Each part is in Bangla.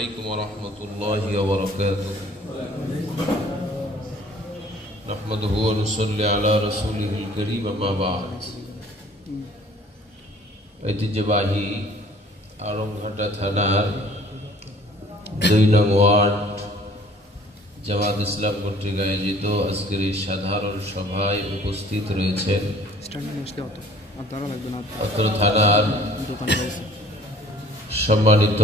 عليكم ورحمة الله وبركاته نحمده ونصلي على رسوله الكريم أما بعد ঐতিহ্যবাহী আরংঘাটা থানার 2 নং ওয়ার্ড জামাত ইসলাম কর্তৃক আয়োজিত আজকের এই সাধারণ সভায় উপস্থিত রয়েছেন অত্র থানার সম্মানিত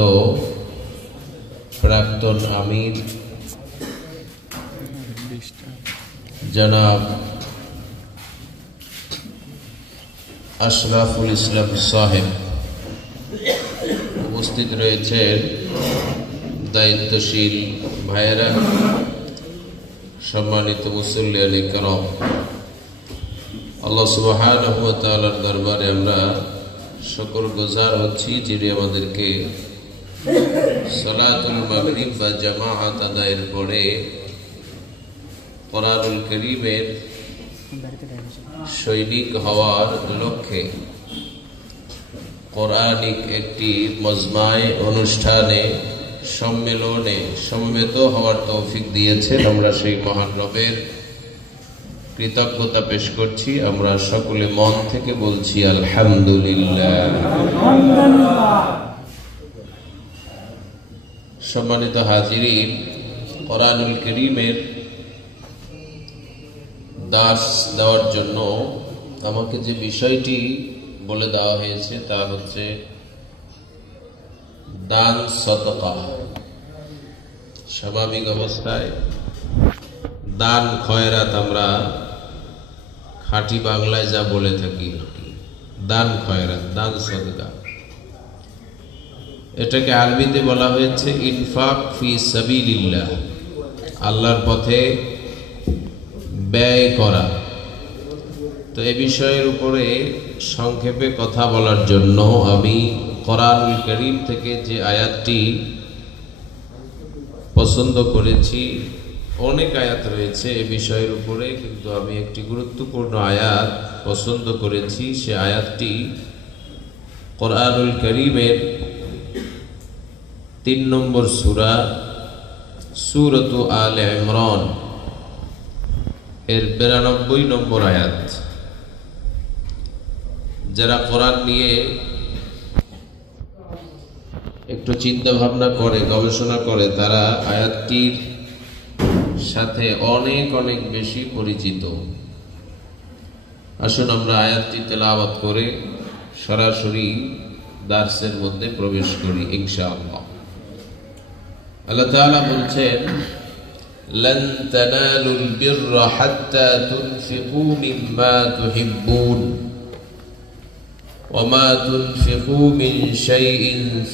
প্রাক্তন আমির জনাব আশরাফুল ইসলাম সাহেব, উপস্থিত রয়েছেন দায়িত্বশীল ভাইয়েরা, সম্মানিত মুসল্লিয়ান কিরাম। আল্লাহ সুবহানাহু ওয়া তাআলার দরবারে আমরা শুকরগুজার হচ্ছি যিনি আমাদেরকে সালাতুল মাগরিব বা জামাআত আদায়ের পরে কোরআনুল কারীমের সৈনিক হওয়ার লক্ষ্যে কোরআনিক একটি মজমায়ে অনুষ্ঠানে সম্মেলনে সম্মিলিত হওয়ার তৌফিক দিয়েছেন। আমরা সেই মহান রবের কৃতজ্ঞতা পেশ করছি। আমরা সকলে মন থেকে বলছি আলহামদুলিল্লাহ। সম্মানিত হাজিরিন, কোরআনুল কারীমের দাস দেওয়ার জন্য আমাকে যে বিষয়টি বলে দেওয়া হয়েছে তা হচ্ছে দান সদকা। স্বাভাবিক অবস্থায় দান খয়রাত আমরা খাঁটি বাংলায় যা বলে থাকি, দান খয়রাত, দান সদকা, এটাকে আরবিতে বলা হয়েছে ইনফাক ফি সাবিলিল্লাহ, আল্লাহর পথে ব্যয় করা। তো এই বিষয়ের উপরে সংক্ষেপে কথা বলার জন্য আমি কোরআনুল কারীম থেকে যে আয়াতটি পছন্দ করেছি, অনেক আয়াত রয়েছে এই বিষয়ের উপরে, কিন্তু আমি একটি গুরুত্বপূর্ণ আয়াত পছন্দ করেছি। সে আয়াতটি কোরআনুল কারীমের 3 নম্বর সূরা সূরাতু আলে ইমরান এর 92 নম্বর আয়াত। যারা কোরআন নিয়ে একটু চিন্তা ভাবনা করে, গবেষণা করে, তারা আয়াতটির সাথে অনেক অনেক বেশি পরিচিত। আসুন আমরা আয়াতটি তেলাওয়াত করে সরাসরি দার্সের মধ্যে প্রবেশ করি ইনশাআল্লাহ। আল্লাহ তাআলা বলছেন, لن تنالوا البر حتى تنفقوا مما تحبون وما تنفقوا من شيء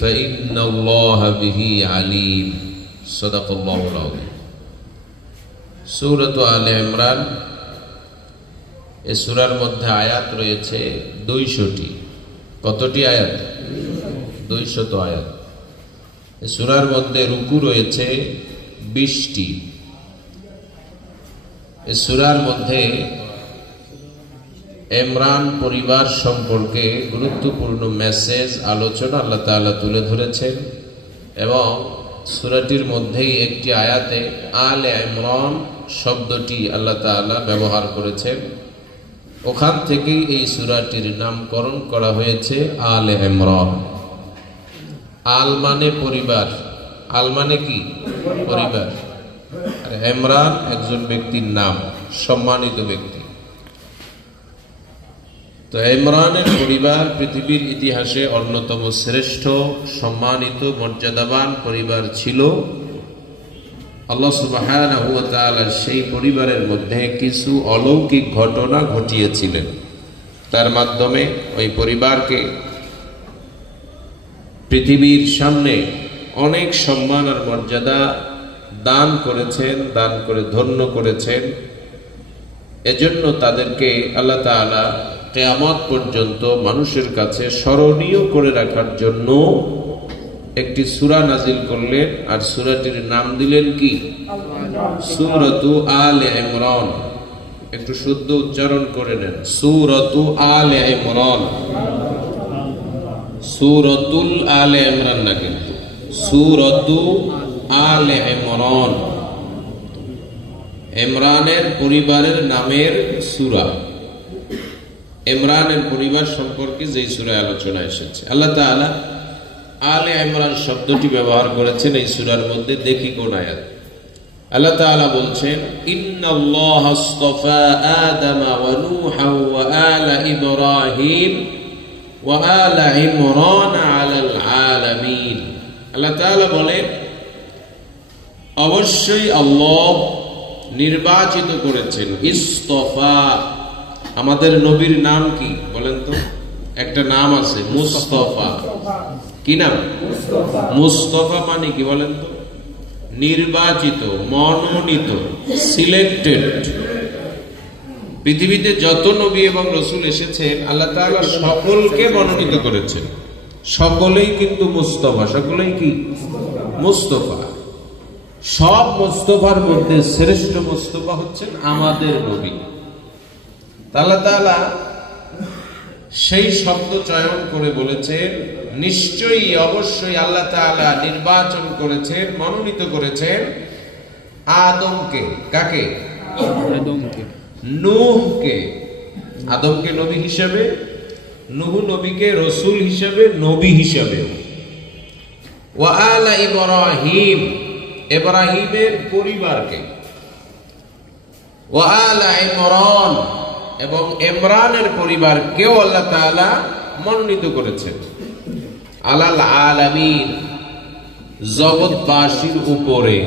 فإن الله به عليم صدق الله العظيم। সূরাত আলে ইমরান, এই সূরার মধ্যে আয়াত রয়েছে 200টি। কতটি আয়াত? 200 আয়াত। এই সূরার মধ্যে রুকু রয়েছে 20টি। এই সূরার মধ্যে ইমরান পরিবার সম্পর্কে গুরুত্বপূর্ণ মেসেজ আলোচনা আল্লাহ তাআলা তুলে ধরেছেন, এবং সূরাটির মধ্যেই একটি আয়াতে আলে ইমরান শব্দটি আল্লাহ তাআলা ব্যবহার করেছেন। ওখান থেকেই এই সূরাটির নামকরণ করা হয়েছে আলে ইমরান। আল মানে পরিবার, আল মানে কি? পরিবার। আর ইমরান একজন ব্যক্তির নাম, সম্মানিত ব্যক্তি। তো ইমরানের পরিবার পৃথিবীর ইতিহাসে অন্যতম শ্রেষ্ঠ, সম্মানিত, মর্যাদাবান পরিবার ছিল। আল্লাহ সুবহানাহু ওয়া তাআলা সেই পরিবারের মধ্যে কিছু অলৌকিক ঘটনা ঘটিয়েছিলেন। তার মাধ্যমে ওই পরিবারকে পৃথিবীর সামনে অনেক সম্মান আর মর্যাদা দান করেছেন, দান করে ধন্য করেছেন। এজন্য তাদেরকে আল্লাহ তাআলা কিয়ামত পর্যন্ত মানুষের কাছে স্মরণীয় করে রাখার জন্য একটি সূরা নাজিল করলেন, আর সূরাটির নাম দিলেন কি? সূরাতু আলে ইমরান। একটু শুদ্ধ উচ্চারণ করে নেন, সূরাতু আলে ইমরান। সূরাতুল আলে ইমরান না, কিন্তু সূরাতু আলে ইমরান, ইমরানের পরিবারের নামের সূরা। ইমরানের পরিবার সম্পর্কে যেই সূরায় আলোচনা এসেছে, আল্লাহ তাআলা আলে ইমরান শব্দটি ব্যবহার করেছেন এই সূরার মধ্যে। দেখি কোন আয়াত। আল্লাহ তাআলা বলছেন, ইন্নাল্লাহা আসতাফা আদামা ওয়া নূহা ওয়া আলা ইব্রাহিম ওয়া আলা ইমরান আলাল আলামিন। আল্লাহ তাআলা বলেন, অবশ্যই আল্লাহ নির্বাচিত করেছেন। ইস্তফা, আমাদের নবীর নাম কি বলেন তো? একটা নাম আছে মুস্তফা। কি নাম? মুস্তফা মানে কি বলেন তো? নির্বাচিত, মনোনীত, সিলেক্টেড। পৃথিবীতে যত নবী এবং রাসূল এসেছেন আল্লাহ তাআলা সকলকে মনোনীত করেছেন। সকলেই কিন্তু মুস্তফা, সকলেই কি মুস্তফা। সব মুস্তফার মধ্যে শ্রেষ্ঠ মুস্তফা হচ্ছেন আমাদের নবী। আল্লাহ তাআলা সেই শব্দ চয়ন করে বলেছেন, নিশ্চয়ই অবশ্যই আল্লাহ তাআলা নির্বাচন করেছেন, মনোনীত করেছেন আদমকে। কাকে? আদমকে। নূহকে। আদমকে নবী হিসেবে, নূহ নবীকে রাসূল হিসেবে, নবী হিসেবে। ওয়া আলা ইব্রাহিম, ইব্রাহিমের পরিবারকে। ওয়া আলা ইমরান, এবং ইমরানের পরিবারকেও আল্লাহ তাআলা মনোনীত করেছেন। আলাল আলামিন, জগৎবাসীর উপরে,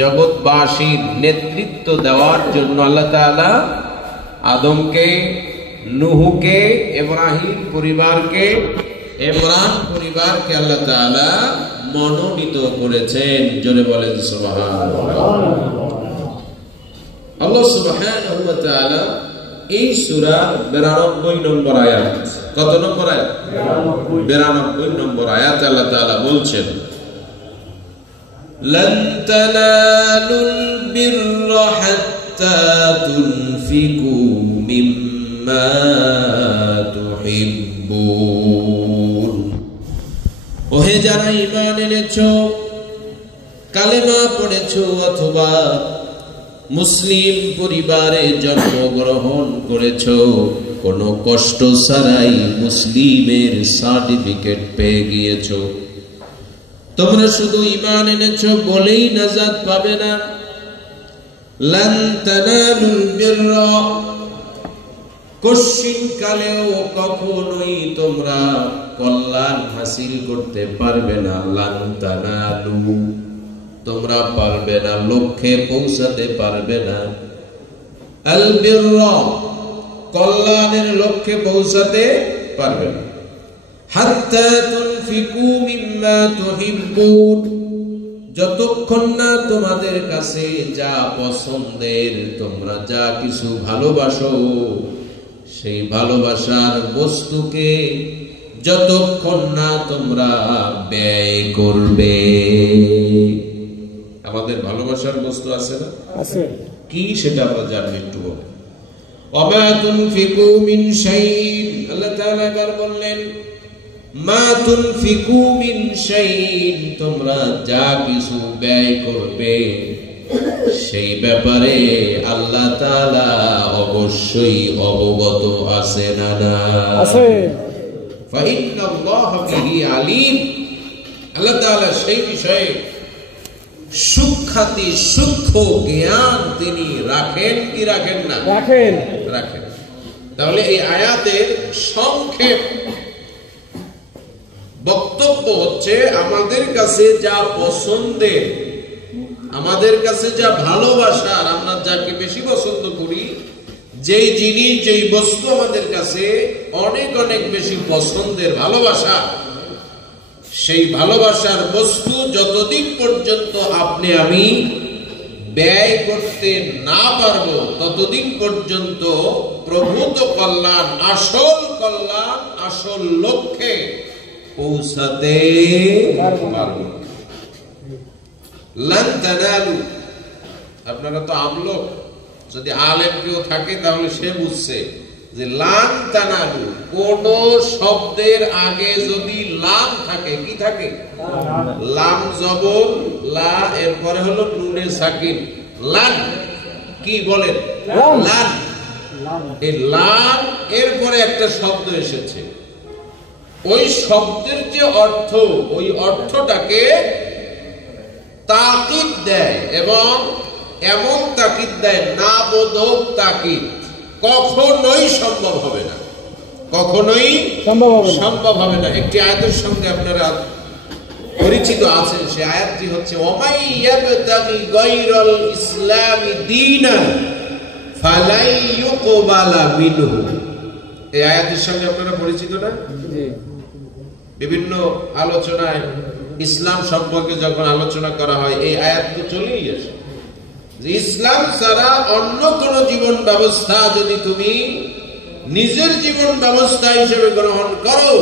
জগৎবাসীর নেতৃত্ব দেওয়ার জন্য আল্লাহ তাআলা আদমকে, নূহকে, ইব্রাহিম পরিবারকে, ইমরান পরিবারকে আল্লাহ তাআলা মনোনীত করেছেন। জোরে বলেন সুবহানাল্লাহ। আল্লাহ সুবহানাহু ওয়া তাআলা এই সূরার 92 নম্বর আয়াত, কত নম্বর আয়াত? 92 নম্বর আয়াতে আল্লাহ তাআলা বলছেন, লান তানালুল বিররা হাত্তা তুনফিকু মিম্মা তুহিব্বুন। ওহে যারা ঈমান এনেছো, কালেমা পড়েছো অথবা মুসলিম পরিবারে জন্মগ্রহণ করেছো, কোনো কষ্ট ছাড়াই মুসলিমের সার্টিফিকেট পেয়ে গিয়েছো, তোমরা শুধু ঈমান এনেছো বলেই নাজাত পাবে না। লান তানালুল বিররা, কশিন কালেও কখনোই তোমরা কল্যাণ হাসিল করতে পারবে না। লান তানালু, তোমরা পারবে না, লক্ষ্যে পৌঁছাতে পারবে না। আল বিররা, কল্যাণের লক্ষ্যে পৌঁছাতে পারবে না। হাত্তা তুনফিকু মিম্মা তুহিব্বুন, যতক্ষণ না তোমাদের কাছে যা পছন্দের, তোমরা যা কিছু ভালোবাসো, সেই ভালোবাসার বস্তুকে যতক্ষণ না তোমরা ব্যয় করবে। আমাদের ভালোবাসার বস্তু আছে না? আছে। কি সেটা আমরা জানি, একটু বলেন। ওমা তুনফিকু মিন শাইইন, আল্লাহ তাআলা এবার বললেন, মা তুনফিকু মিন শাইইন, তোমরা যা কিছু ব্যয় করবে সেই ব্যাপারে আল্লাহ তাআলা অবশ্যই অবগত আছেন না? আছে। ফা ইন্নাল্লাহা বিহি আলিম, আল্লাহ তাআলা সেই বিষয়ে সুখ্যাতি, সূক্ষ্ম জ্ঞান তিনি রাখেন কি রাখেন না? রাখেন, রাখেন। তাহলে এই আয়াতের সংক্ষেপ বক্তব্য হচ্ছে, আমাদের কাছে যা পছন্দের, আমাদের কাছে যা ভালোবাসার, আমরা যাকে বেশি পছন্দ করি, যেই জিনিস, যেই বস্তু আমাদের কাছে অনেক অনেক বেশি পছন্দের, ভালোবাসা, সেই ভালোবাসার বস্তু যতদিন পর্যন্ত আপনি আমি ব্যয় করতে না পারবো, ততদিন পর্যন্ত প্রভূত কল্যাণ, আসল লক্ষ্যে পৌঁছাতে পারবো। লান তানালু, আপনারা তো আমলোক, যদি আলেম কেউ থাকে তাহলে সে বুঝছে যে লান তানালু, কোন শব্দের আগে যদি লাম থাকে, কি থাকে? লাম জবর লা, এরপরে হলো নুনে সাকিন, লান। কি বলেন? লান। এই লান এরপরে একটা শব্দ এসেছে, ওই শব্দের যে অর্থ, ওই অর্থটাকে তাকিদ দেয়, এবং এমন তাকিদ দেয় না বোধক তাকিদ, কখনোই সম্ভব হবে না, কখনোই সম্ভব হবে না। একটি আয়াতের সঙ্গে আপনারা পরিচিত আছেন, সে আয়াতটি হচ্ছে ওমাই ইয়াবতাগি গায়রাল ইসলামি দীনান ফালাই ইউকবালা মিনহু। এই আয়াতের সঙ্গে আপনারা পরিচিত না? বিভিন্ন আলোচনায় ইসলাম সম্পর্কে যখন আলোচনা করা হয়, এই আয়াত তো চলেই আসে যে ইসলাম ছাড়া অন্য কোন জীবন ব্যবস্থা যদি তুমি নিজের জীবন ব্যবস্থা হিসেবে গ্রহণ করো,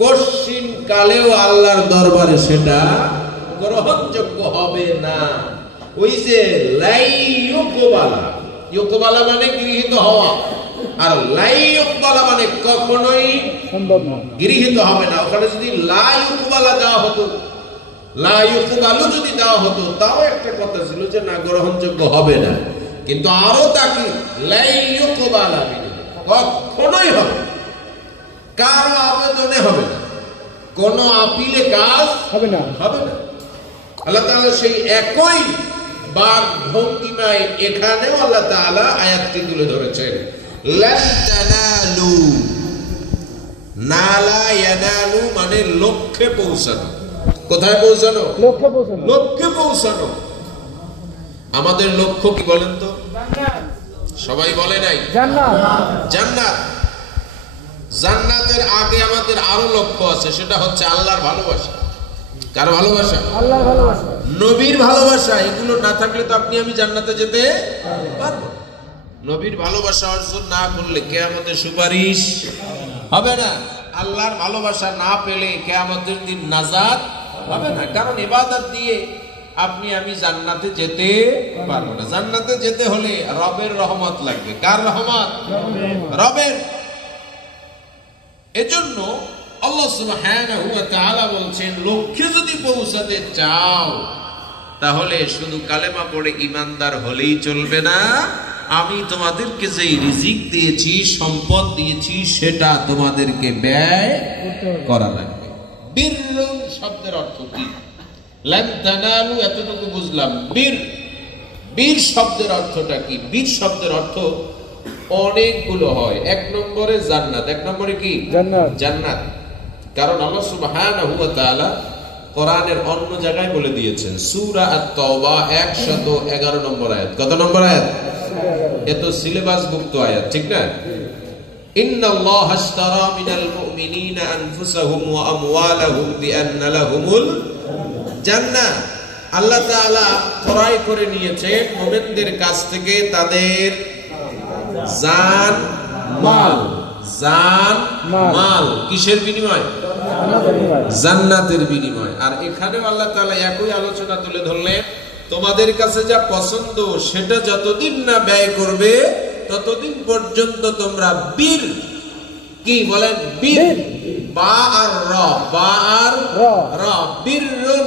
কশিন কালেও আল্লাহর দরবারে সেটা গ্রহণযোগ্য হবে না। ওই যে লাই ইউকবালা, ইউকবালা মানে গৃহীত হওয়া, আর লাই ইউকবালা মানে কখনোই সম্ভব না, গৃহীত হবে না। ওখানে যদি লা ইউকবালা দেওয়া হতো, লা ইউকবালু যদি দেওয়া হতো, তাও একটা কথা ছিল যে না, গ্রহণযোগ্য হবে না। কিন্তু আরো তাকে লাই ইউকবালা কখনোই হবে, কারো আবেদনে হবে না, কোন আপিলে কাজ হবে না, হবে না। আল্লাহ তাআলা সেই একই বাক ভঙ্গিমায় এখানেও আল্লাহ তাআলা আয়াতটি তুলে ধরেছেন, লান তানালু, নালা ইয়ানালু মানে লক্ষ্যে পৌঁছানো। কোথায় পৌঁছানো? লক্ষ্যে পৌঁছানো, লক্ষ্যে পৌঁছানো। আমাদের লক্ষ্য কি বলেন তো? সবাই বলে নাই? জান্নাত। জান্নাত। জান্নাতের আগে আমাদের আরো লক্ষ্য আছে, সেটা হচ্ছে আল্লাহর ভালোবাসা। কার ভালোবাসা? আল্লাহর ভালোবাসা, নবীর ভালোবাসা। এগুলো না থাকলে তো আপনি আমি জান্নাতে যেতে পারবো। নবীর ভালোবাসা অর্জন না করলে কিয়ামতের সুপারিশ হবে না। আল্লাহর ভালোবাসা না পেলে কিয়ামতের দিন নাজাত হবে না। কারণ ইবাদত দিয়ে আপনি আমি জান্নাতে যেতে পারবো না। জান্নাতে যেতে হলে রবের রহমত লাগবে। কার রহমত? রবের। এজন্য আল্লাহ সুবহানাহু ওয়া তাআলা বলছেন, লক্ষ্যে যদি পৌঁছাতে চাও তাহলে শুধু কালেমা পড়ে ঈমানদার হলেই চলবে না। আমি তোমাদেরকে যেই রিজিক দিয়েছি, সম্পদ দিয়েছি, সেটা তোমাদেরকে ব্যয় করা লাগবে। বিররুন শব্দের অর্থ কি? লান তানালু এতটুকু বুঝলাম। বীর শব্দের অর্থটা কি? বীর শব্দের অর্থ অনেকগুলো হয়। এক নম্বরে জান্নাত। এক নম্বরে কি? জান্নাত। জান্নাত। কারণ আল্লাহ সুবহানাহু ওয়া তাআলা কোরআনের অন্য জায়গায় বলে দিয়েছেন, সূরা আত-তাওবা 111 নম্বর আয়াত। কত নম্বর আয়াত? এত সিলেবাস মুক্ত আয়াত, ঠিক না? ইন্নাল্লাহা আশতারা মিনাল মুমিনিনা আনফুসাহুম ওয়া আমওয়ালাহুম বিআন্না লাহুমুল জান্নাহ। আল্লাহ তাআলা ক্রয় করে নিয়েছেন মুমিনদের কাছ থেকে তাদের জান মাল। জান মাল কিসের বিনিময়? জান্নাতের বিনিময়। আর এখানেও আল্লাহ তাআলা একই আলোচনা তুলে ধরলেন, তোমাদের কাছে যা পছন্দ সেটা যতদিন না ব্যয় করবে ততদিন পর্যন্ত তোমরা বীর, কি বলেন? বীর। বা আর র, বা আর র, বীরুন,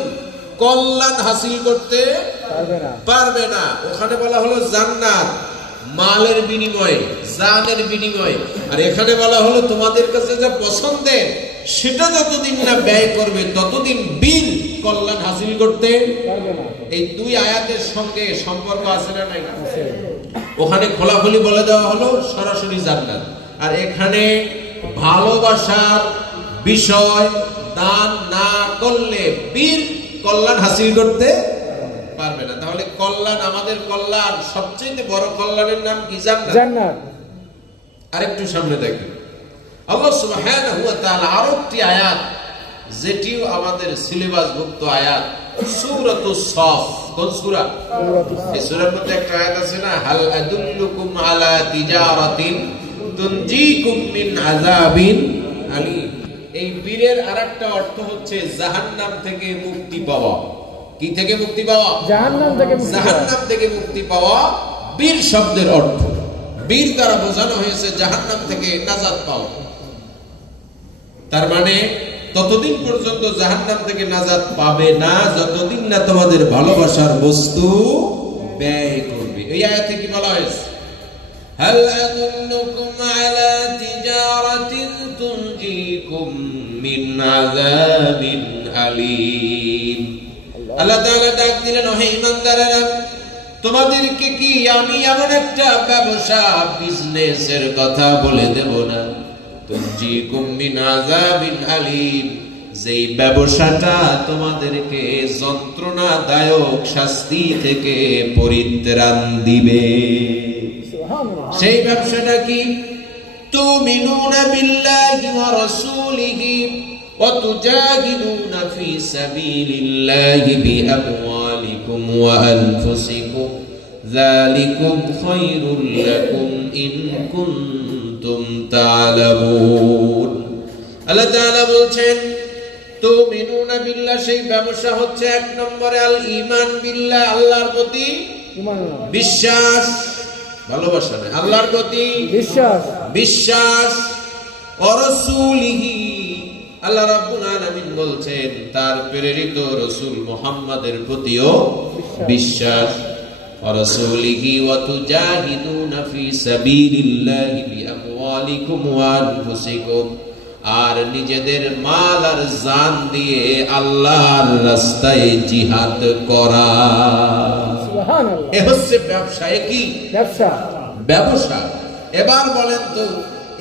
কল্যাণ হাসিল করতে পারবে না। ওখানে বলা হলো জান্নাত, মালের বিনিময়ে, জানের বিনিময়ে। আর এখানে বলা হলো তোমাদের কাছে যা পছন্দের সেটা যতদিন না ব্যয় করবে ততদিন বীর, কল্যাণ হাসিল করতে পারবে না। এই দুই আয়াতের সঙ্গে সম্পর্ক আছে না নাই? ওখানে খোলাখুলি বলে দেওয়া হলো সরাসরি জান্নাত, আর এখানে ভালোবাসার বিষয় দান না করলে বীর কল্যাণ হাসিল করতে পারবে না। তাহলে কল্যাণ, আমাদের কল্যাণ, সবচেয়ে বড় কল্যাণের নাম কি? জান্নাত। আরেকটু সামনে দেখেন, আল্লাহ সুবহানাহু ওয়া তাআলা আরেকটি আয়াত যেটিও আমাদের সিলেবাসভুক্ত আয়াত, সূরাতুস সাফ। কোন সূরা? এই সূরার মধ্যে একটা আয়াত আছে না, হাল আদুল্লুকুম আলা তিজারাতিন তুনজিকুম মিন আযাবিন আলীম। এই বীরের আরেকটা অর্থ হচ্ছে জাহান্নাম থেকে মুক্তি পাওয়া। কি থেকে মুক্তি পাওয়া? জাহান্নাম থেকে মুক্তি পাওয়া। জাহান্নাম থেকে মুক্তি পাওয়া বীর শব্দের অর্থ। বীর দ্বারা বোঝানো হয়েছে জাহান্নাম থেকে নাজাত পাও। তার মানে ততদিন পর্যন্ত জাহান্নাম থেকে নাজাত পাবে না যতদিন না তোমাদের ভালোবাসার বস্তু ব্যয় করবে। এই আয়াতে কি বলা হয়েছে? হাল আদুল্লুকুম আলা তিজারাতিন তুনজিকুম মিন আযাবিন আলীম। আল্লাহ তাআলা ডাক দিলেন, হে ঈমানদারেরা, তোমাদেরকে কি আমি এমন একটা ব্যবসা বিজনেসের কথা বলে দেব না? তুনজিকুম মিন আযাবিন আলীম, যেই ব্যবসাটা তোমাদেরকে যন্ত্রণাদায়ক শাস্তি থেকে পরিত্রাণ দিবে। সেই ব্যবসাটা কি? তুমিনুনা বিল্লাহি ওয়া রাসূলিহি ওয়া তুজাহিদুনা ফি সাবিলিল্লাহি বিআমওয়ালিকুম ওয়া আনফুসিকুম যালিকুম খায়রুল লাকুম ইন কুনতুম তা'লামুন। আল্লাহ তাআলা বলছেন, তুমিনুনা বিল্লাহ, সেই ব্যবসা হচ্ছে এক নম্বরে আল ঈমান বিল্লাহ, আল্লাহর প্রতি বিশ্বাস, ভালোবাসা নয়, আল্লাহর প্রতি বিশ্বাস। ওয়া রাসূলিহি, আল্লাহ রাব্বুল আলামিন বলছেন তার প্রেরিত রাসূল মুহাম্মাদের প্রতিও বিশ্বাস। ওয়া রাসূলিহি ওয়া তুজাহিদুনা ফি সাবিলিল্লাহি বিআমওয়ালিকুম ওয়া আনফুসিকুম, আর নিজেদের মাল আর জান দিয়ে আল্লাহর রাস্তায় জিহাদ করা। সুবহানাল্লাহ, এ হচ্ছে ব্যবসা। কি ব্যবসা? এবার বলেন তো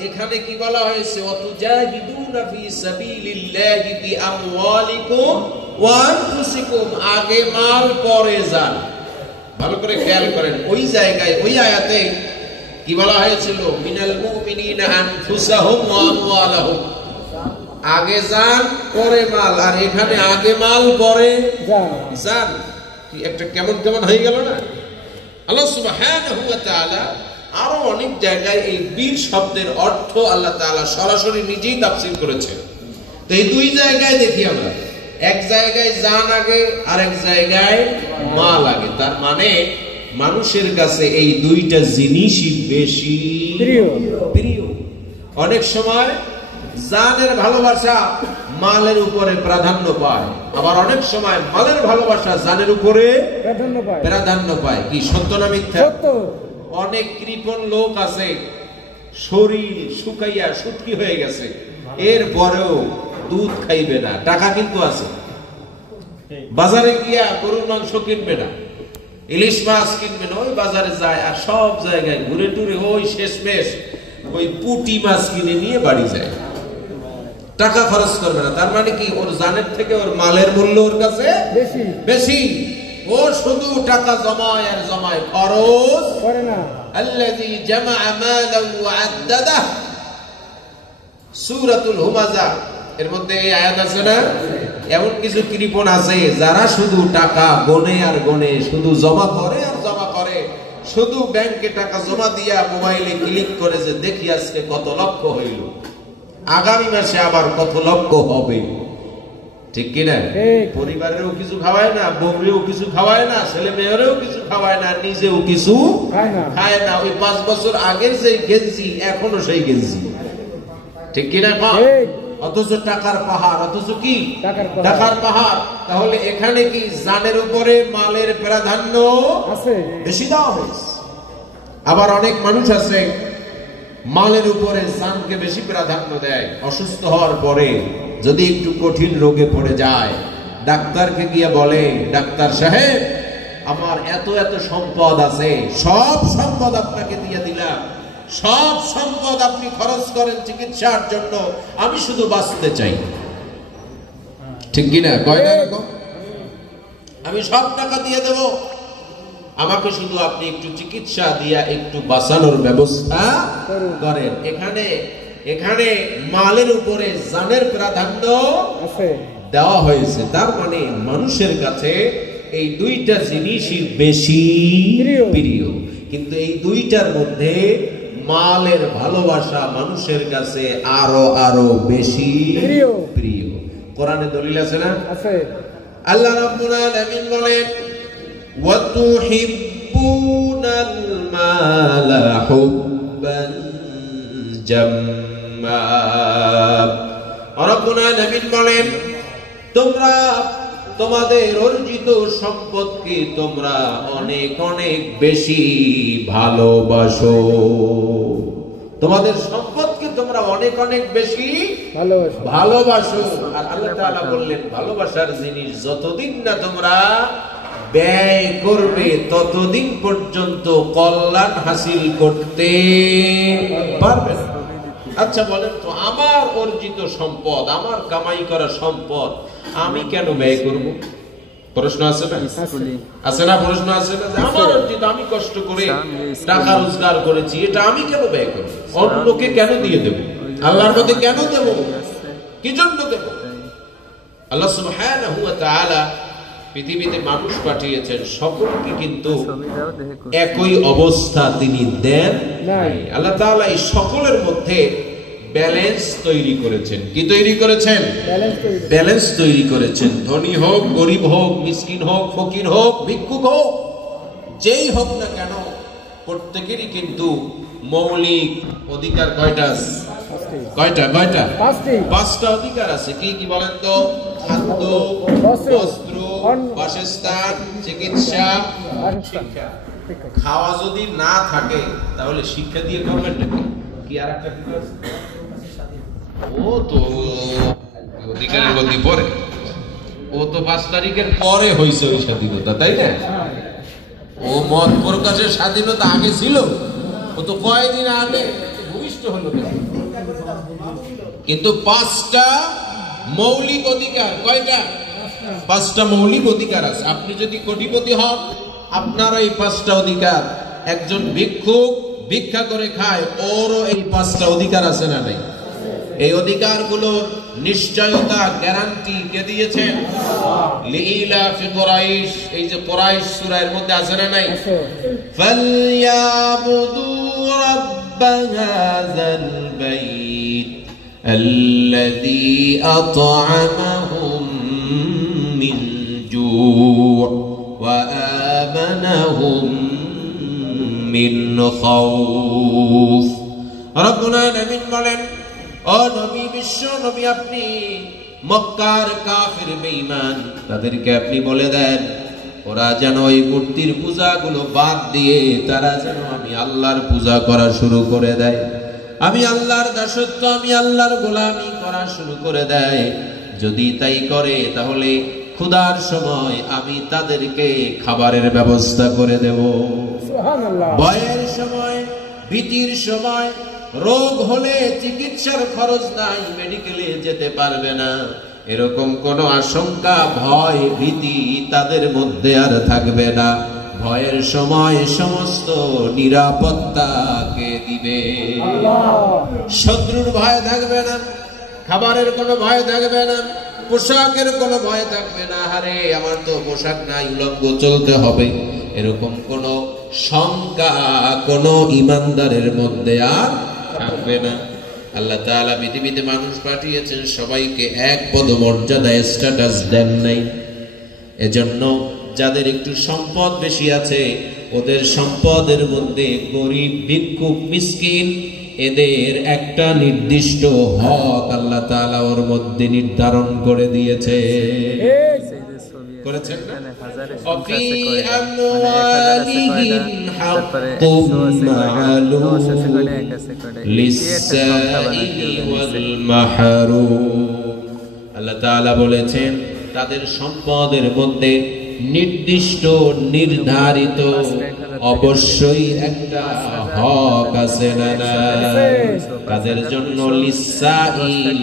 এখানে কি বলা হয়েছে? ওয়া তুজাহিদুনা ফি সাবিলিল্লাহি বিআমওয়ালিকুম ওয়া আনফুসিকুম, আগে মাল পরে জান। ভালো করে খেয়াল করেন, ওই জায়গায় ওই আয়াতে কি বলা হয়েছিল? মিনাল মুমিনিনা আনফুসাহুম ওয়া আমওয়ালাহুম, আগে জান পরে মাল, আর এখানে আগে মাল পরে জান। কি একটা কেমন কেমন হয়ে গেল না? আল্লাহ সুবহানাহু ওয়া তাআলা আরো অনেক জায়গায় এই বীর শব্দের অর্থ আল্লাহ তাআলা সরাসরি নিজেই তাফসীর করেছেন। তো এই দুই জায়গায় দেখি আমরা, এক জায়গায় জান আগে আর এক জায়গায় মাল আগে। তার মানে মানুষের কাছে এই দুইটা জিনিসই বেশি প্রিয়। অনেক সময় জানের ভালোবাসা মালের উপরে প্রাধান্য পায়, আবার অনেক সময় মালের ভালোবাসা জানের উপরে প্রাধান্য পায়। কি সত্য না মিথ্যা? অনেক কৃপণ লোক আছে, শরীর শুকাইয়া শুটকি হয়ে গেছে, এরপরেও দুধ খাইবে না, টাকা কিন্তু আছে, বাজারে গিয়া গরুর মাংস কিনবে না, ইলিশ মাছ কিনবে না, ওই বাজারে যায় আর সব জায়গায় ঘুরে টুরে ওই শেষমেশ ওই পুঁটি মাছ কিনে নিয়ে বাড়ি যায়, টাকা খরচ করবে না। তার মানে কি? ওর জানের থেকে ওর মালের মূল্য ওর কাছে বেশি। ও শুধু টাকা জমায় আর জমায়, খরচ করে না। আল্লাযী জামাআ মালাহু ওয়া আদ্দাদাহ, সূরাতুল হুমাযা এর মধ্যে এই আয়াত আছে না? এমন কিছু কৃপণ আছে যারা শুধু টাকা গনে আর গনে, শুধু জমা করে আর জমা করে, শুধু ব্যাংকে টাকা জমা দিয়া মোবাইলে ক্লিক করে যে দেখি আজকে কত লক্ষ হইল, আগামী মাসে আবার কত লক্ষ হবে। ঠিক কিনা? পরিবারেরও কিছু খাওয়ায় না, বউরেও কিছু খাওয়ায় না, ছেলে মেয়েরেও কিছু খাওয়ায় না, নিজেও কিছু খায় না। ওই 5 বছর আগের যে গেঞ্জি এখনো সেই গেঞ্জি। ঠিক কিনা? অথচ টাকার পাহাড়, অথচ কি টাকার পাহাড়। তাহলে এখানে কি জানের উপরে মালের প্রাধান্য বেশি দেওয়া হয়েছে? আবার অনেক মানুষ আছে মালের উপরে জানকে বেশি প্রাধান্য দেয়। অসুস্থ হওয়ার পরে যদি একটু কঠিন রোগে পড়ে যায়, ডাক্তারকে গিয়ে বলে, ডাক্তার সাহেব আমার এত এত সম্পদ আছে, সব সম্পদ আপনাকে দিয়ে দিলাম, সব সম্পদ আপনি খরচ করেন চিকিৎসার জন্য, আমি শুধু বাঁচতে চাই। ঠিক কিনা? কয় না এরকম? আমি সব টাকা দিয়ে দেব, আমাকে শুধু আপনি একটু চিকিৎসা দিয়া একটু বাঁচানোর ব্যবস্থা করেন। এখানে মালের উপরে জানের প্রাধান্য দেওয়া হয়েছে। তার মানে মানুষের কাছে এই দুইটা জিনিসই বেশি প্রিয়, কিন্তু এই দুইটার মধ্যে মালের ভালোবাসা মানুষের কাছে আরো আরো বেশি প্রিয়। কোরআনে দলিল আছে না? আল্লাহ রাব্বুল আলামিন বলেন, ওয়া তুহিব্বুনাল মালা حبا جما ربنا আলামিন বলেন তোমরা তোমাদের অর্জিত সম্পদকে তোমরা অনেক অনেক বেশি ভালোবাসো, তোমাদের সম্পদকে তোমরা অনেক অনেক বেশি ভালোবাসো। আর আল্লাহ তাআলা বললেন ভালোবাসার জিনিস যতদিন না তোমরা ব্যয় করবে ততদিন পর্যন্ত কল্যাণ হাসিল করতে পারবে না। আচ্ছা বলেন তো, আমার অর্জিত সম্পদ, আমার কামাই করা সম্পদ আমি কেন ব্যয় করব? প্রশ্ন আছে না? আছে না? প্রশ্ন আছে না? আমার অর্জিত, আমি কষ্ট করে টাকা রোজগার করেছি, এটা আমি কেন ব্যয় করব? অন্যকে কেন দিয়ে দেব? আল্লাহর পথে কেন দেব? কি জন্য দেব? আল্লাহ সুবহানাহু ওয়া তাআলা পৃথিবীতে মানুষ পাঠিয়েছেন, সকলকে কিন্তু একই অবস্থা তিনি দেন নাই। আল্লাহ তাআলা এই সকলের মধ্যে ব্যালেন্স তৈরি করেছেন। কি তৈরি করেছেন? ব্যালেন্স তৈরি করেছেন। ধনী হোক, গরিব হোক, মিসকিন হোক, ফকির হোক, ভিক্ষুক হোক, যেই হোক না কেন, প্রত্যেকেরই কিন্তু মৌলিক অধিকার কয়টা আছে? কয়টা? পাঁচটা অধিকার আছে। কি কি বলেন তো? খাদ্য, বস্ত্র, বাসস্থান, চিকিৎসা, শিক্ষা। খাওয়া যদি না থাকে তাহলে শিক্ষা দিয়ে করবেন নাকি? কি আর একটা কি আছে? ও তো অধিকারের মধ্যে পড়ে, ও তো 5 তারিখের পরে হয়েছে ওই স্বাধীনতা, তাই না? ও মত প্রকাশের স্বাধীনতা আগে ছিল, ও তো কয়েকদিন আগে ভূমিষ্ঠ হলো। কিন্তু 5টা মৌলিক অধিকার, কয়টা? 5টা মৌলিক অধিকার আছে। আপনি যদি কোটিপতি হন, আপনার এই 5টা অধিকার। একজন ভিক্ষুক ভিক্ষা করে খায়, ওরও এই 5টা অধিকার আছে না নাই? এই অধিকারগুলোর নিশ্চয়তা, গ্যারান্টি কে দিয়েছেন? লিইলাফি কুরাইশ, এই যে কুরাইশ সূরা এর মধ্যে আছে না নাই? ফালইয়াবুদু রাব্ব হাযাল বাইত আল্লাযী আত'আমাহুম মিন জু' ওয়া আমানাহুম মিন খাউফ। রব্বুল আলামিন বলেন, ও নবী, বিশ্ব নবী, আপনি মক্কার কাফির বেঈমান তাদেরকে আপনি বলে দেন, ওরা যেন ওই মূর্তির পূজাগুলো বাদ দিয়ে তারা যেন আমি আল্লাহর পূজা করা শুরু করে দেয়, আমি আল্লাহর দাসত্ব, আমি আল্লাহর গোলামি করা শুরু করে দেয়। যদি তাই করে তাহলে ক্ষুধার সময় আমি তাদেরকে খাবারের ব্যবস্থা করে দেব। সুবহানাল্লাহ। ভয়ের সময়, ভীতির সময়, রোগ হলে চিকিৎসার খরচ নাই, মেডিকেলে যেতে পারবে না, এরকম কোন আশঙ্কা, ভয়, ভীতি তাদের মধ্যে আর থাকবে না। ভয়ের সময় সমস্ত নিরাপত্তা কে দিবে? শত্রুর ভয় থাকবে না, খাবারের কোনো ভয় থাকবে না, পোশাকের কোনো ভয় থাকবে না। আরে আমার তো পোশাক নাই, উলঙ্গ চলতে হবে, এরকম কোন শঙ্কা কোন ইমানদারের মধ্যে আর থাকবে না। আল্লাহ তাআলা পৃথিবীতে মানুষ পাঠিয়েছেন, সবাইকে এক পদমর্যাদায় স্ট্যাটাস দেন নাই। এজন্য যাদের একটু সম্পদ বেশি আছে, ওদের সম্পদের মধ্যে গরিব, ভিক্ষুক, মিসকিন, এদের একটা নির্দিষ্ট হক আল্লাহ তাআলা ওর মধ্যে নির্ধারণ করে দিয়েছে। করেছেন না? ফি আমওয়ালিহিম হাক্কুম মা'লুম লিস-সাইলি ওয়াল মাহরুম। আল্লাহ তাআলা বলেছেন তাদের সম্পদের মধ্যে নির্দিষ্ট, নির্ধারিত অবশ্যই একটা হক আছে না নাই? তাদের জন্য লিস-সাইল,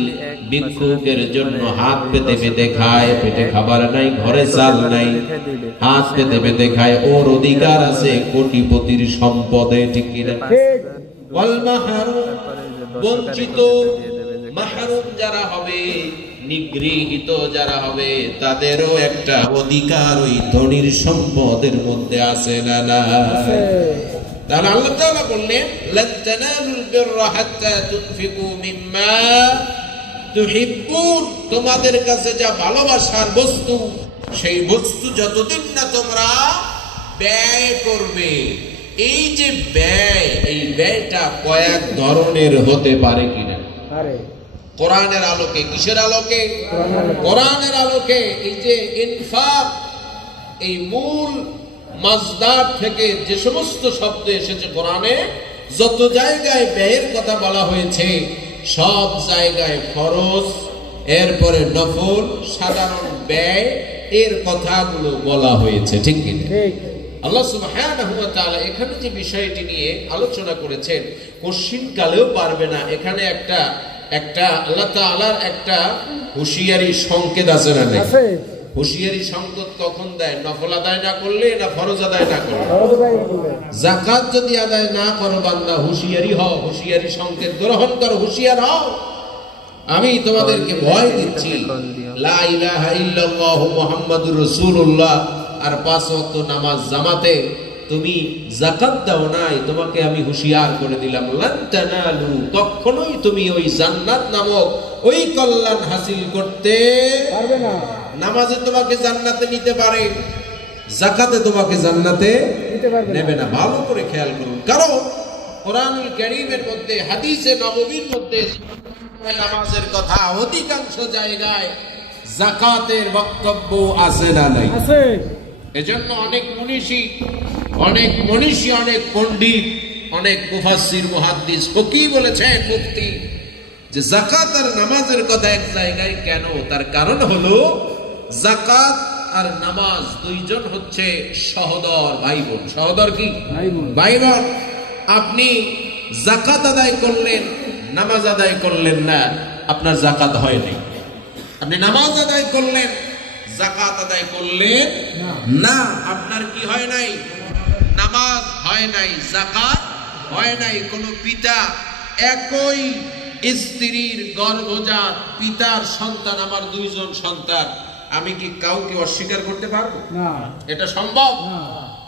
ভিক্ষুকের জন্য হাত পেতে পেতে খায়, পেটে খাবার নাই, ঘরে চাল নাই, হাত পেতে পেতে খায়, ওর অধিকার আছে কোটিপতির সম্পদে, ঠিক কিনা? ওয়াল মাহরুম, বঞ্চিত, মাহরুম যারা হবে, নিগৃহীত যারা হবে, তাদেরও একটা অধিকার ওই ধনীর সম্পদের মধ্যে আছে না না? তাহলে আল্লাহ তাআলা বললেন, লান তানালুল বিররা হাত্তা তুনফিকু মিম্মা তুহিব্বুন, তোমাদের কাছে যা ভালোবাসার বস্তু, সেই বস্তু যতদিন না তোমরা ব্যয় করবে, এই যে ব্যয়, এই ব্যয়টা কয়েক ধরনের হতে পারে কিনা কোরআনের আলোকে। কিসের আলোকে? কোরআনের আলোকে। এই যে ইনফাক, এই মূল মাজদার থেকে যে সমস্ত শব্দ এসেছে কোরআনে, যত জায়গায় ব্যয়ের কথা বলা হয়েছে সব জায়গায় ফরজ, এরপরে নফল, সাধারণ ব্যয় এর কথাগুলো বলা হয়েছে, ঠিক কিনা? আল্লাহ সুবহানাহু ওয়া তাআলা এখানে যে বিষয়টি নিয়ে আলোচনা করেছেন, কোশ্চিন কালেও পারবে না। এখানে একটা আল্লাহ তাআলার একটা হুঁশিয়ারি সংকেত আছে না? নেই? হুঁশিয়ারি সংকেত কখন দেয়? নফল আদায় না করলে না ফরজ আদায় না করলে? যাকাত যদি আদায় না করো বান্দা, হুঁশিয়ারি হও, হুঁশিয়ারি সংকেত গ্রহণ করো, হুঁশিয়ার হও। আমি তোমাদেরকে ভয় দিচ্ছি, লা ইলাহা ইল্লাল্লাহু মুহাম্মাদুর রাসূলুল্লাহ আর 5 ওয়াক্ত নামাজ জামাতে তুমি যাকাত দাও নাই, তোমাকে আমি হুঁশিয়ার করে দিলাম, লান তানালু, কখনোই তুমি ওই জান্নাত নামক ওই কল্যাণ হাসিল করতে পারবে না। নামাজে তোমাকে জান্নাতে নিতে পারে, যাকাতে তোমাকে জান্নাতে নেবে না। ভালো করে খেয়াল করুন, কারণ কোরআনুল কারীমের মধ্যে, হাদিসে নববীর মধ্যে নামাজের কথা অধিকাংশ জায়গায় যাকাতের বক্তব্য আছে না? নাই? আছে। এজন্য অনেক মনীষী, অনেক পণ্ডিত, অনেক মুফাসসির, মুহাদ্দিস, ফকিহ বলেছেন, মুফতি, যে যাকাত আর নামাজের কথা এক জায়গায় কেন? তার কারণ হলো যাকাত আর নামাজ দুইজন হচ্ছে সহোদর ভাই বোন। সহোদর কি? ভাই বোন। আপনি যাকাত আদায় করলেন, নামাজ আদায় করলেন না, আপনার যাকাত হয় নাই। আপনি নামাজ আদায় করলেন, যাকাত আদায় করলেন না, আপনার কি হয় নাই? নামাজ হয় নাই, যাকাত হয় নাই। কোন পিতা একই স্ত্রীর গর্ভজাত পিতার সন্তান, আমার 2 জন সন্তান, আমি কি কাউকে অস্বীকার করতে পারবো? না। এটা সম্ভব?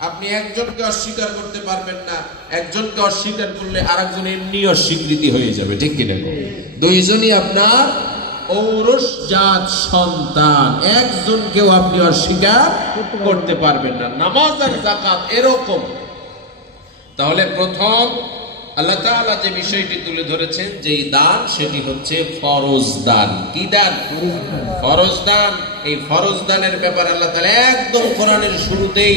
আপনি একজনকে অস্বীকার করতে পারবেন না। একজনকে অস্বীকার করলে আরেকজন এমনি অস্বীকৃতি হয়ে যাবে, ঠিক কিনা? দুইজনই আপনার ঔরসজাত সন্তান, একজনকেও আপনি অস্বীকার করতে পারবেন না। নামাজ আর যাকাত এরকম। তাহলে প্রথম আল্লাহ তাআলা যে বিষয়টি তুলে ধরেছেন, যেই দান, সেটি হচ্ছে ফরজ দান। কি দান? ফরজ দান। এই ফরজ দানের ব্যাপারে আল্লাহ তাআলা একদম কোরআনের শুরুতেই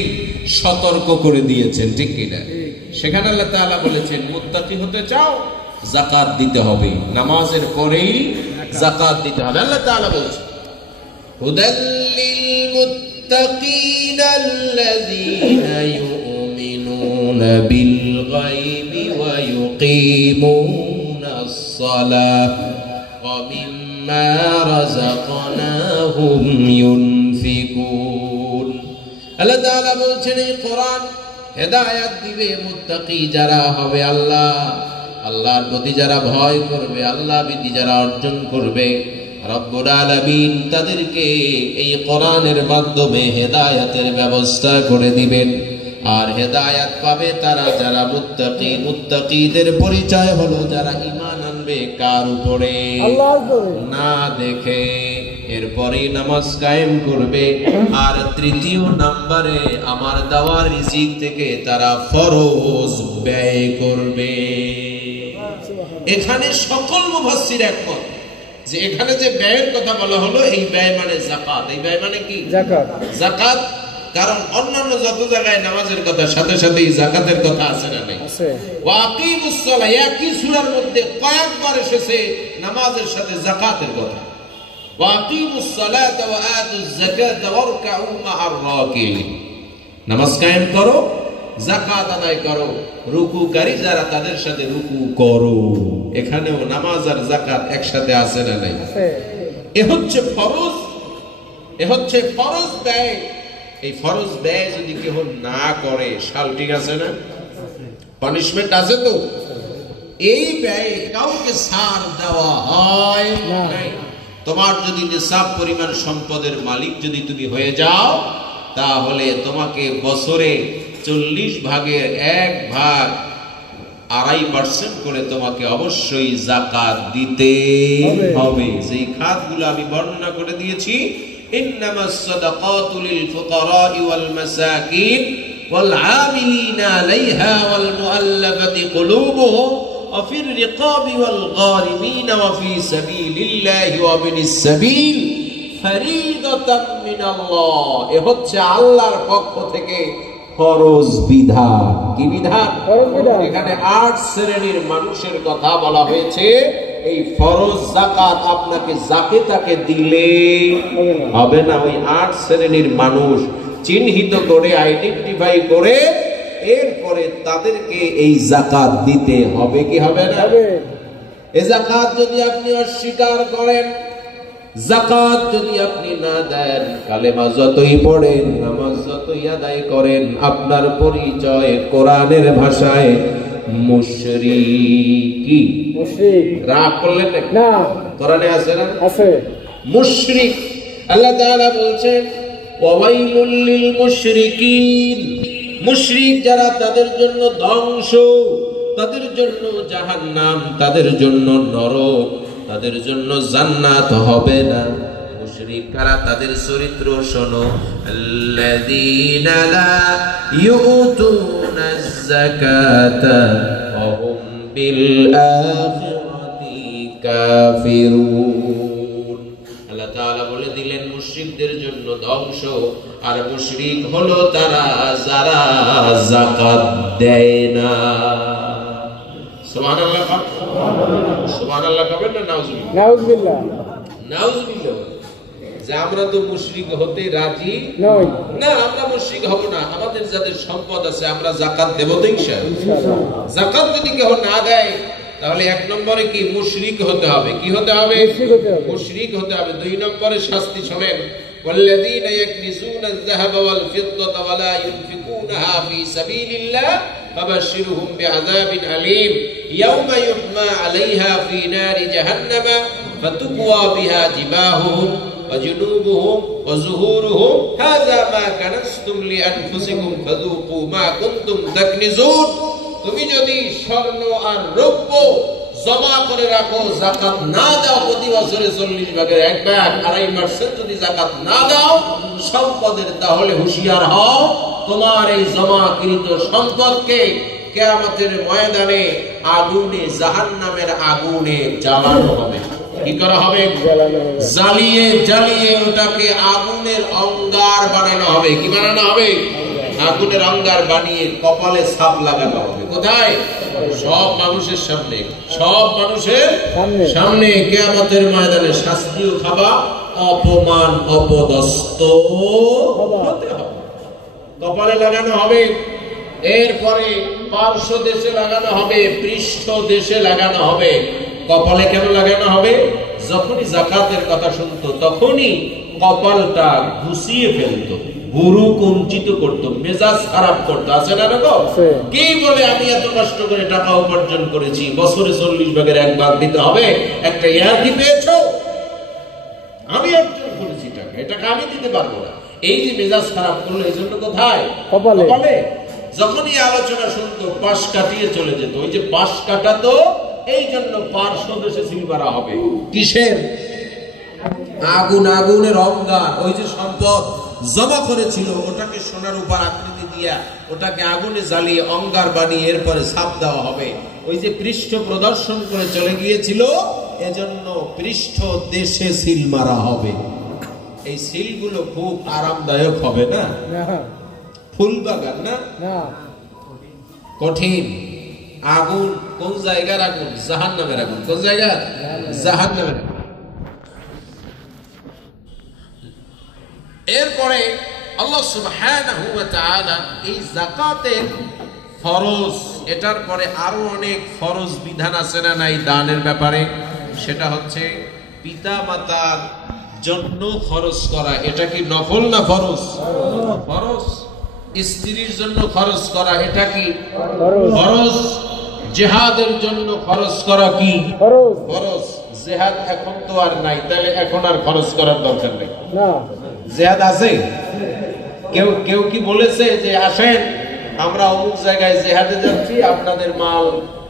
সতর্ক করে দিয়েছেন, ঠিক কিনা? সেখানে আল্লাহ তাআলা বলেছেন, মুত্তাকি হতে চাও, যাকাত দিতে হবে, নামাজের পরেই যাকাত দিতে হবে। আল্লাহ তাআলা বলেছেন, হুদাল্লিল মুত্তাকিনা আল্লাযীনা ইউমিনুনা বিল গায়বি ওয়া ইউকিমুনাস সালাহ ওয়া মিম্মা রাযাকনাহুম ইউনফিকুন। আল্লাহ তাআলা বলছেন, এই কোরআন হেদায়েত দিবে মুত্তাকি যারা হবে, আল্লাহর প্রতি যারা ভয় করবে, আল্লাহ ভীতি যারা অর্জন করবে, রব্বুল আলামিন তাদেরকে এই কোরআনের মাধ্যমে হেদায়েতের ব্যবস্থা করে দিবেন। আর হেদায়েত পাবে তারা যারা মুত্তাকি। মুত্তাকিদের পরিচয় হলো যারা ঈমান আনবে কার উপরে? আল্লাহর উপরে। না দেখে, এরপরে নামাজ কায়েম করবে। আর তৃতীয় নম্বরে আমার দেওয়া রিজিক থেকে তারা ফরজ ব্যয় করবে। এখানে সকল মুফাসসির একমত যে এখানে যে ব্যয়ের কথা বলা হলো, এই ব্যয় মানে যাকাত। এই ব্যয় মানে কি? যাকাত। যাকাত। কারণ অন্যান্য যত জায়গায় নামাজের কথা, সাথে সাথেই যাকাতের কথা আছে না? নাই? আছে। ওয়া আকিমুস সালাহ, একই সূরার মধ্যে কয়েকবার এসেছে নামাজের সাথে যাকাতের কথা। ওয়া আকিমুস সালাতা ওয়া আতুজ যাকাতা ওয়ারকাউ মা'আর রাকিঈন। নামাজ কায়েম করো, যাকাত আদায় করো, রুকুকারী যারা তাদের সাথে রুকু করো। এখানেও নামাজ আর যাকাত একসাথে আছে না? নাই? আছে। এ হচ্ছে ফরজ, এ হচ্ছে ফরজ ব্যয়। এই ফরজ ব্যয় যদি কেউ না করে, শাল ঠিক আছে না? পানিশমেন্ট আছে তো? এই ব্যয় কাউকে ছাড় দেওয়া হয় নাই। তোমার যদি নিসাব পরিমাণ সম্পদের মালিক যদি তুমি হয়ে যাও, তাহলে তোমাকে বছরে 40 ভাগের 1 ভাগ 2.5% করে তোমাকে অবশ্যই যাকাত দিতে হবে। যেই খাতগুলো আমি বর্ণনা করে দিয়েছি, ইন্নামাস সাদাকাতু লিল ফুকারা'i ওয়াল মাসাকিন ওয়াল আমিলিনা আলাইহা ওয়াল মুআল্লাফাতি কুলুবুহুম ওয়া ফির রিকাবি ওয়াল গারিমিনা ওয়া ফি সাবিলিল্লাহি ওয়া বিনিস সাবিল ফরিদাতাম মিনাল্লাহ। এ হচ্ছে আল্লাহর পক্ষ থেকে ফরজ বিধান। কি বিধান? এখানে 8 শ্রেণীর মানুষের কথা বলা হয়েছে। এই ফরজ যাকাত আপনাকে যাকে তাকে দিলে হবে না। ওই 8 শ্রেণীর মানুষ চিহ্নিত করে আইডেন্টিফাই করে এরপরে তাদেরকে এই যাকাত দিতে হবে। কি হবে না? এই যাকাত যদি আপনি অস্বীকার করেন, যাকাত যদি আপনি না দেন, কালেমা যতই পড়েন, নামাজ যতই আদায় করেন, আপনার পরিচয় কোরআনের ভাষায় মুশরিক। রাগ করলেন না? কোরআনে আছে না? আছে মুশরিক। আল্লাহ তাআলা বলছেন ওয়াইলুল লিল মুশরিকিন। মুশরিক যারা, তাদের জন্য ধ্বংস, তাদের জন্য জাহান্নাম, তাদের জন্য নরক, তাদের জন্য জান্নাত হবে না। মুশরিক কারা? তাদের চরিত্র শোনো। আল্লাযীনা লা ইউতুনাজ যাকাতা ওয়া হুম বিল আখিরাতি কাফিরুন। আল্লাহ তাআলা বলে দিলেন মুশরিকদের জন্য ধ্বংস। আর মুশরিক হলো তারা যারা যাকাত দেয় না। সুবহানাল্লাহ। সুবহানাল্লাহ কবেন না নাউজুবিল্লাহ? নাউজুবিল্লাহ। নাউজুবিল্লাহ। যে আমরা তো মুশরিক হতে রাজি নই। না, আমরা মুশরিক হব না। আমাদের যাদের সম্পদ আছে আমরা যাকাত দেব তো ইনশাআল্লাহ। যাকাত যদি কেউ না দেয় তাহলে 1 নম্বরে কি মুশরিক হতে হবে। কি হতে হবে? মুশরিক হতে হবে। 2 নম্বরে শাস্তি শোনেন। والذين يكنزون الذهب والفضة ولا ينفقونها في سبيل الله فبشرهم بعذاب أليم يوم يحمى عليها في نار جهنم فتقوى بها جباههم وجنوبهم وظهورهم هذا ما كنزتم لأنفسكم فذوقوا ما كنتم تكنزون। তুমি যদি স্বর্ণ আর রৌপ্য জমা করে রাখো, যাকাত না দাও, প্রতি বছরে 40 ভাগের 1 ভাগ 2.5% যদি যাকাত না দাও সম্পদের, তাহলে হুঁশিয়ার হও, তোমার এই জমাকৃত সম্পদকে কিয়ামতের ময়দানে আগুনে, জাহান্নামের আগুনে জ্বালানো হবে। কি করা হবে? জ্বালিয়ে জ্বালিয়ে ওটাকে আগুনের অঙ্গার বানানো হবে। কি বানানো হবে? আগুনের অঙ্গার বানিয়ে কপালে ছাপ লাগানো হবে। কোথায়? সব মানুষের সামনে। সব মানুষের সামনে কিয়ামতের ময়দানে শাস্তিও খাবা, অপমান অপদস্থ হতে হবে। কপালে লাগানো হবে, এরপরে পার্শ্ব দেশে লাগানো হবে, পৃষ্ঠ দেশে লাগানো হবে। কপালে কেন লাগানো হবে? যখনই যাকাতের কথা শুনতো তখনই কপালটা ঘুষিয়ে ফেলতো, গুরু কুঞ্চিত করতো, মেজাজ খারাপ করতো। আছে না রকম? কি বলে আমি এত কষ্ট করে টাকা উপার্জন করেছি, বছরে 40 ভাগের 1 ভাগ দিতে হবে, একটা ইয়ার্কি পেয়েছো, আমি অর্জন করেছি টাকা, এটাকে আমি দিতে পারবো না। এই যে মেজাজ খারাপ করলো, এই জন্য কোথায়? কপালে। যখনই আলোচনা শুনতো পাশ কাটিয়ে চলে যেত। ওই যে পাশ কাটা তো এই জন্য পার্শ্ব দেশে সিল মারা হবে। কিসের? আগুন, আগুনের অঙ্গার। ওই যে সম্পদ জমা করেছিল ওটাকে সোনার উপর আকৃতি দিয়া ওটাকে আগুনে জ্বালিয়ে অঙ্গার বানিয়ে এরপরে ছাপ দেওয়া হবে। ওই যে পৃষ্ঠ প্রদর্শন করে চলে গিয়েছিল, এজন্য পৃষ্ঠ দেশে সিল মারা হবে। এই সিলগুলো খুব আরামদায়ক হবে না? ফুল বাগান না? কঠিন। আগুন কোন জায়গার আগুন? জাহান্নামের আগুন। কোন জায়গা? জাহান্নামের আগুন। এরপরে আল্লাহ সুবহানাহু ওয়া তাআলা এই যাকাতের ফরজ, এটার পরে আরো অনেক ফরজ বিধান আছে না নাই দানের ব্যাপারে? সেটা হচ্ছে পিতা মাতার জন্য খরচ করা। এটা কি নফল না ফরজ? ফরজ। স্ত্রীর জন্য খরচ করা, এটা কি ফরজ? জিহাদের জন্য খরচ করা কি ফরজ? জিহাদ এখন তো আর নাই, তাহলে এখন আর খরচ করার দরকার নেই। জিহাদ আছে? কেউ কি বলেছে যে আসেন আমরা অমুক জায়গায় জিহাদে যাচ্ছি, আপনাদের মাল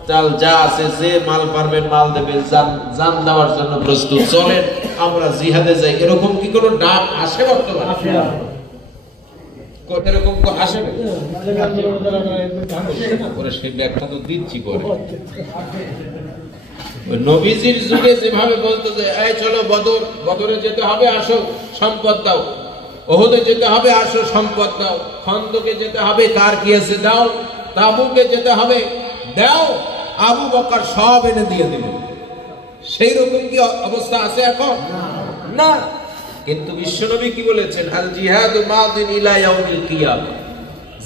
চাল যা আছে, যে মাল পারবেন মাল দেবে, জান দেওয়ার জন্য প্রস্তুত, চলেন আমরা জিহাদে যাই? এরকম কি কোনো ডাক আসে বর্তমানে? এরকম আসে না সেই ব্যাখ্যা তো দিচ্ছি করে। নবীজির যুগে যেভাবে বলতো যে এই চলো বদরে যেতে হবে, আসো সম্পদ দাও, ওহুদে যেতে হবে, আসো সম্পদ দাও, খন্দকে যেতে হবে, কার কি আছে দাও, তাবুকে যেতে হবে দাও, আবু বকর সব এনে দিয়ে দিলেন। সেই রকম কি অবস্থা আছে এখন? না। কিন্তু বিশ্বনবী কি বলেছেন? আল জিহাদু মাদিন ইলা ইয়াউমিল কিয়ামা,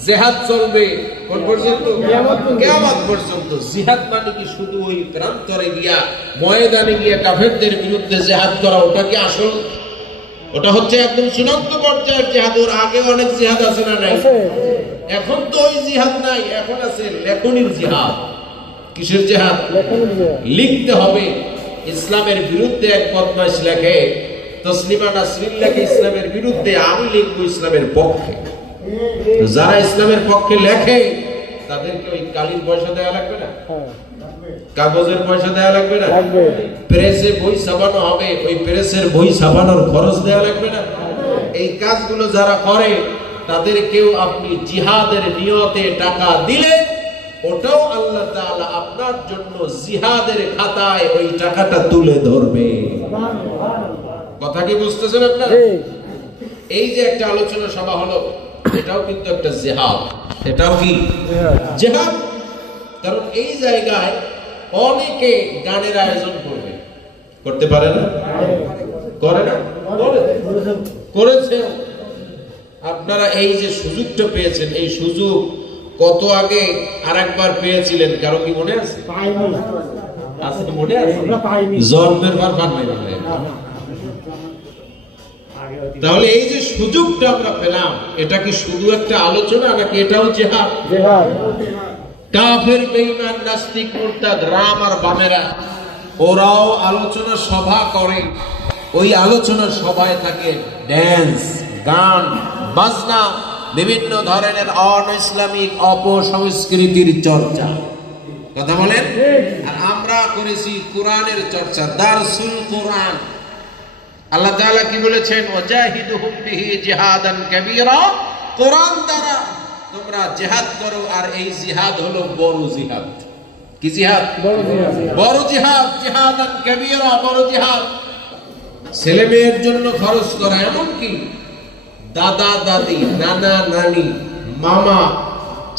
জিহাদ চলবে কোন পর্যন্ত? কিয়ামত পর্যন্ত। জিহাদ মানে কি শুধু ওই প্রান্তরে গিয়া ময়দানে গিয়া কাফেরদের বিরুদ্ধে জিহাদ করা? ওটা কি আসল? ওটা হচ্ছে একদম চূড়ান্ত পর্যায়ের জিহাদ। ওর আগে অনেক জিহাদ আছে না নাই? এখন তো ওই জিহাদ নাই, এখন আছে লেখনির জিহাদ। কিসের জিহাদ? লিখতে হবে। ইসলামের বিরুদ্ধে এক বদমাশ লেখে, তসলিমা নাসরিন লেখে ইসলামের বিরুদ্ধে, আমি লিখবো ইসলামের পক্ষে। যারা ইসলামের পক্ষে লেখে তাদেরকে ওই কালির পয়সা দেওয়া লাগবে না? কাগজের পয়সা দেওয়া লাগবে না? প্রেসে বই ছাপানো হবে, ওই প্রেসের বই ছাপানোর খরচ দেওয়া লাগবে না? এই কাজগুলো যারা করে তাদেরকেও আপনি জিহাদের নিয়তে টাকা দিলে ওটাও আল্লাহ তাআলা আপনার জন্য জিহাদের খাতায় ওই টাকাটা তুলে ধরবে। কথা কি বুঝতেছেন আপনারা? এই যে একটা আলোচনা সভা হলো, এটাও কিন্তু একটা জিহাদ। এটাও কি জিহাদ? কারণ এই জায়গায় অনেকে গানের আয়োজন করবে, করতে পারে না? করে না? করেছে। আপনারা এই যে সুযোগটা পেয়েছেন, এই সুযোগ কত আগে আরেকবার পেয়েছিলেন, কারো কি মনে আছে? আজকে মনে আছে? জন্মের পর পান নাই। তাহলে এই যে সুযোগটা আমরা পেলাম, এটা কি শুধু একটা আলোচনা নাকি এটাও জিহাদ? কাফের, বেঈমান, নাস্তিক, মুরতাদ, রাম আর বামেরা ওরাও আলোচনা সভা করে। ওই আলোচনা সভায় থাকে ড্যান্স, গান, বাজনা, বিভিন্ন ধরনের অন-ইসলামিক অপসংস্কৃতির চর্চা। কথা বলেন? আর আমরা করেছি কোরআনের চর্চা, দারসুল কোরআন। আল্লাহ তাআলা কি বলেছেন? ওয়াজাহিদুহুম বিহি জিহাদান কাবীরা, কোরআন দ্বারা তোমরা জিহাদ করো। আর এই জিহাদ হলো বড় জিহাদ। কি জিহাদ? বড় জিহাদ। জিহাদান কাবীরা, বড় জিহাদ। ছেলে মেয়ের জন্য খরচ করা, এমনকি দাদা দাদি, নানা নানি, মামা,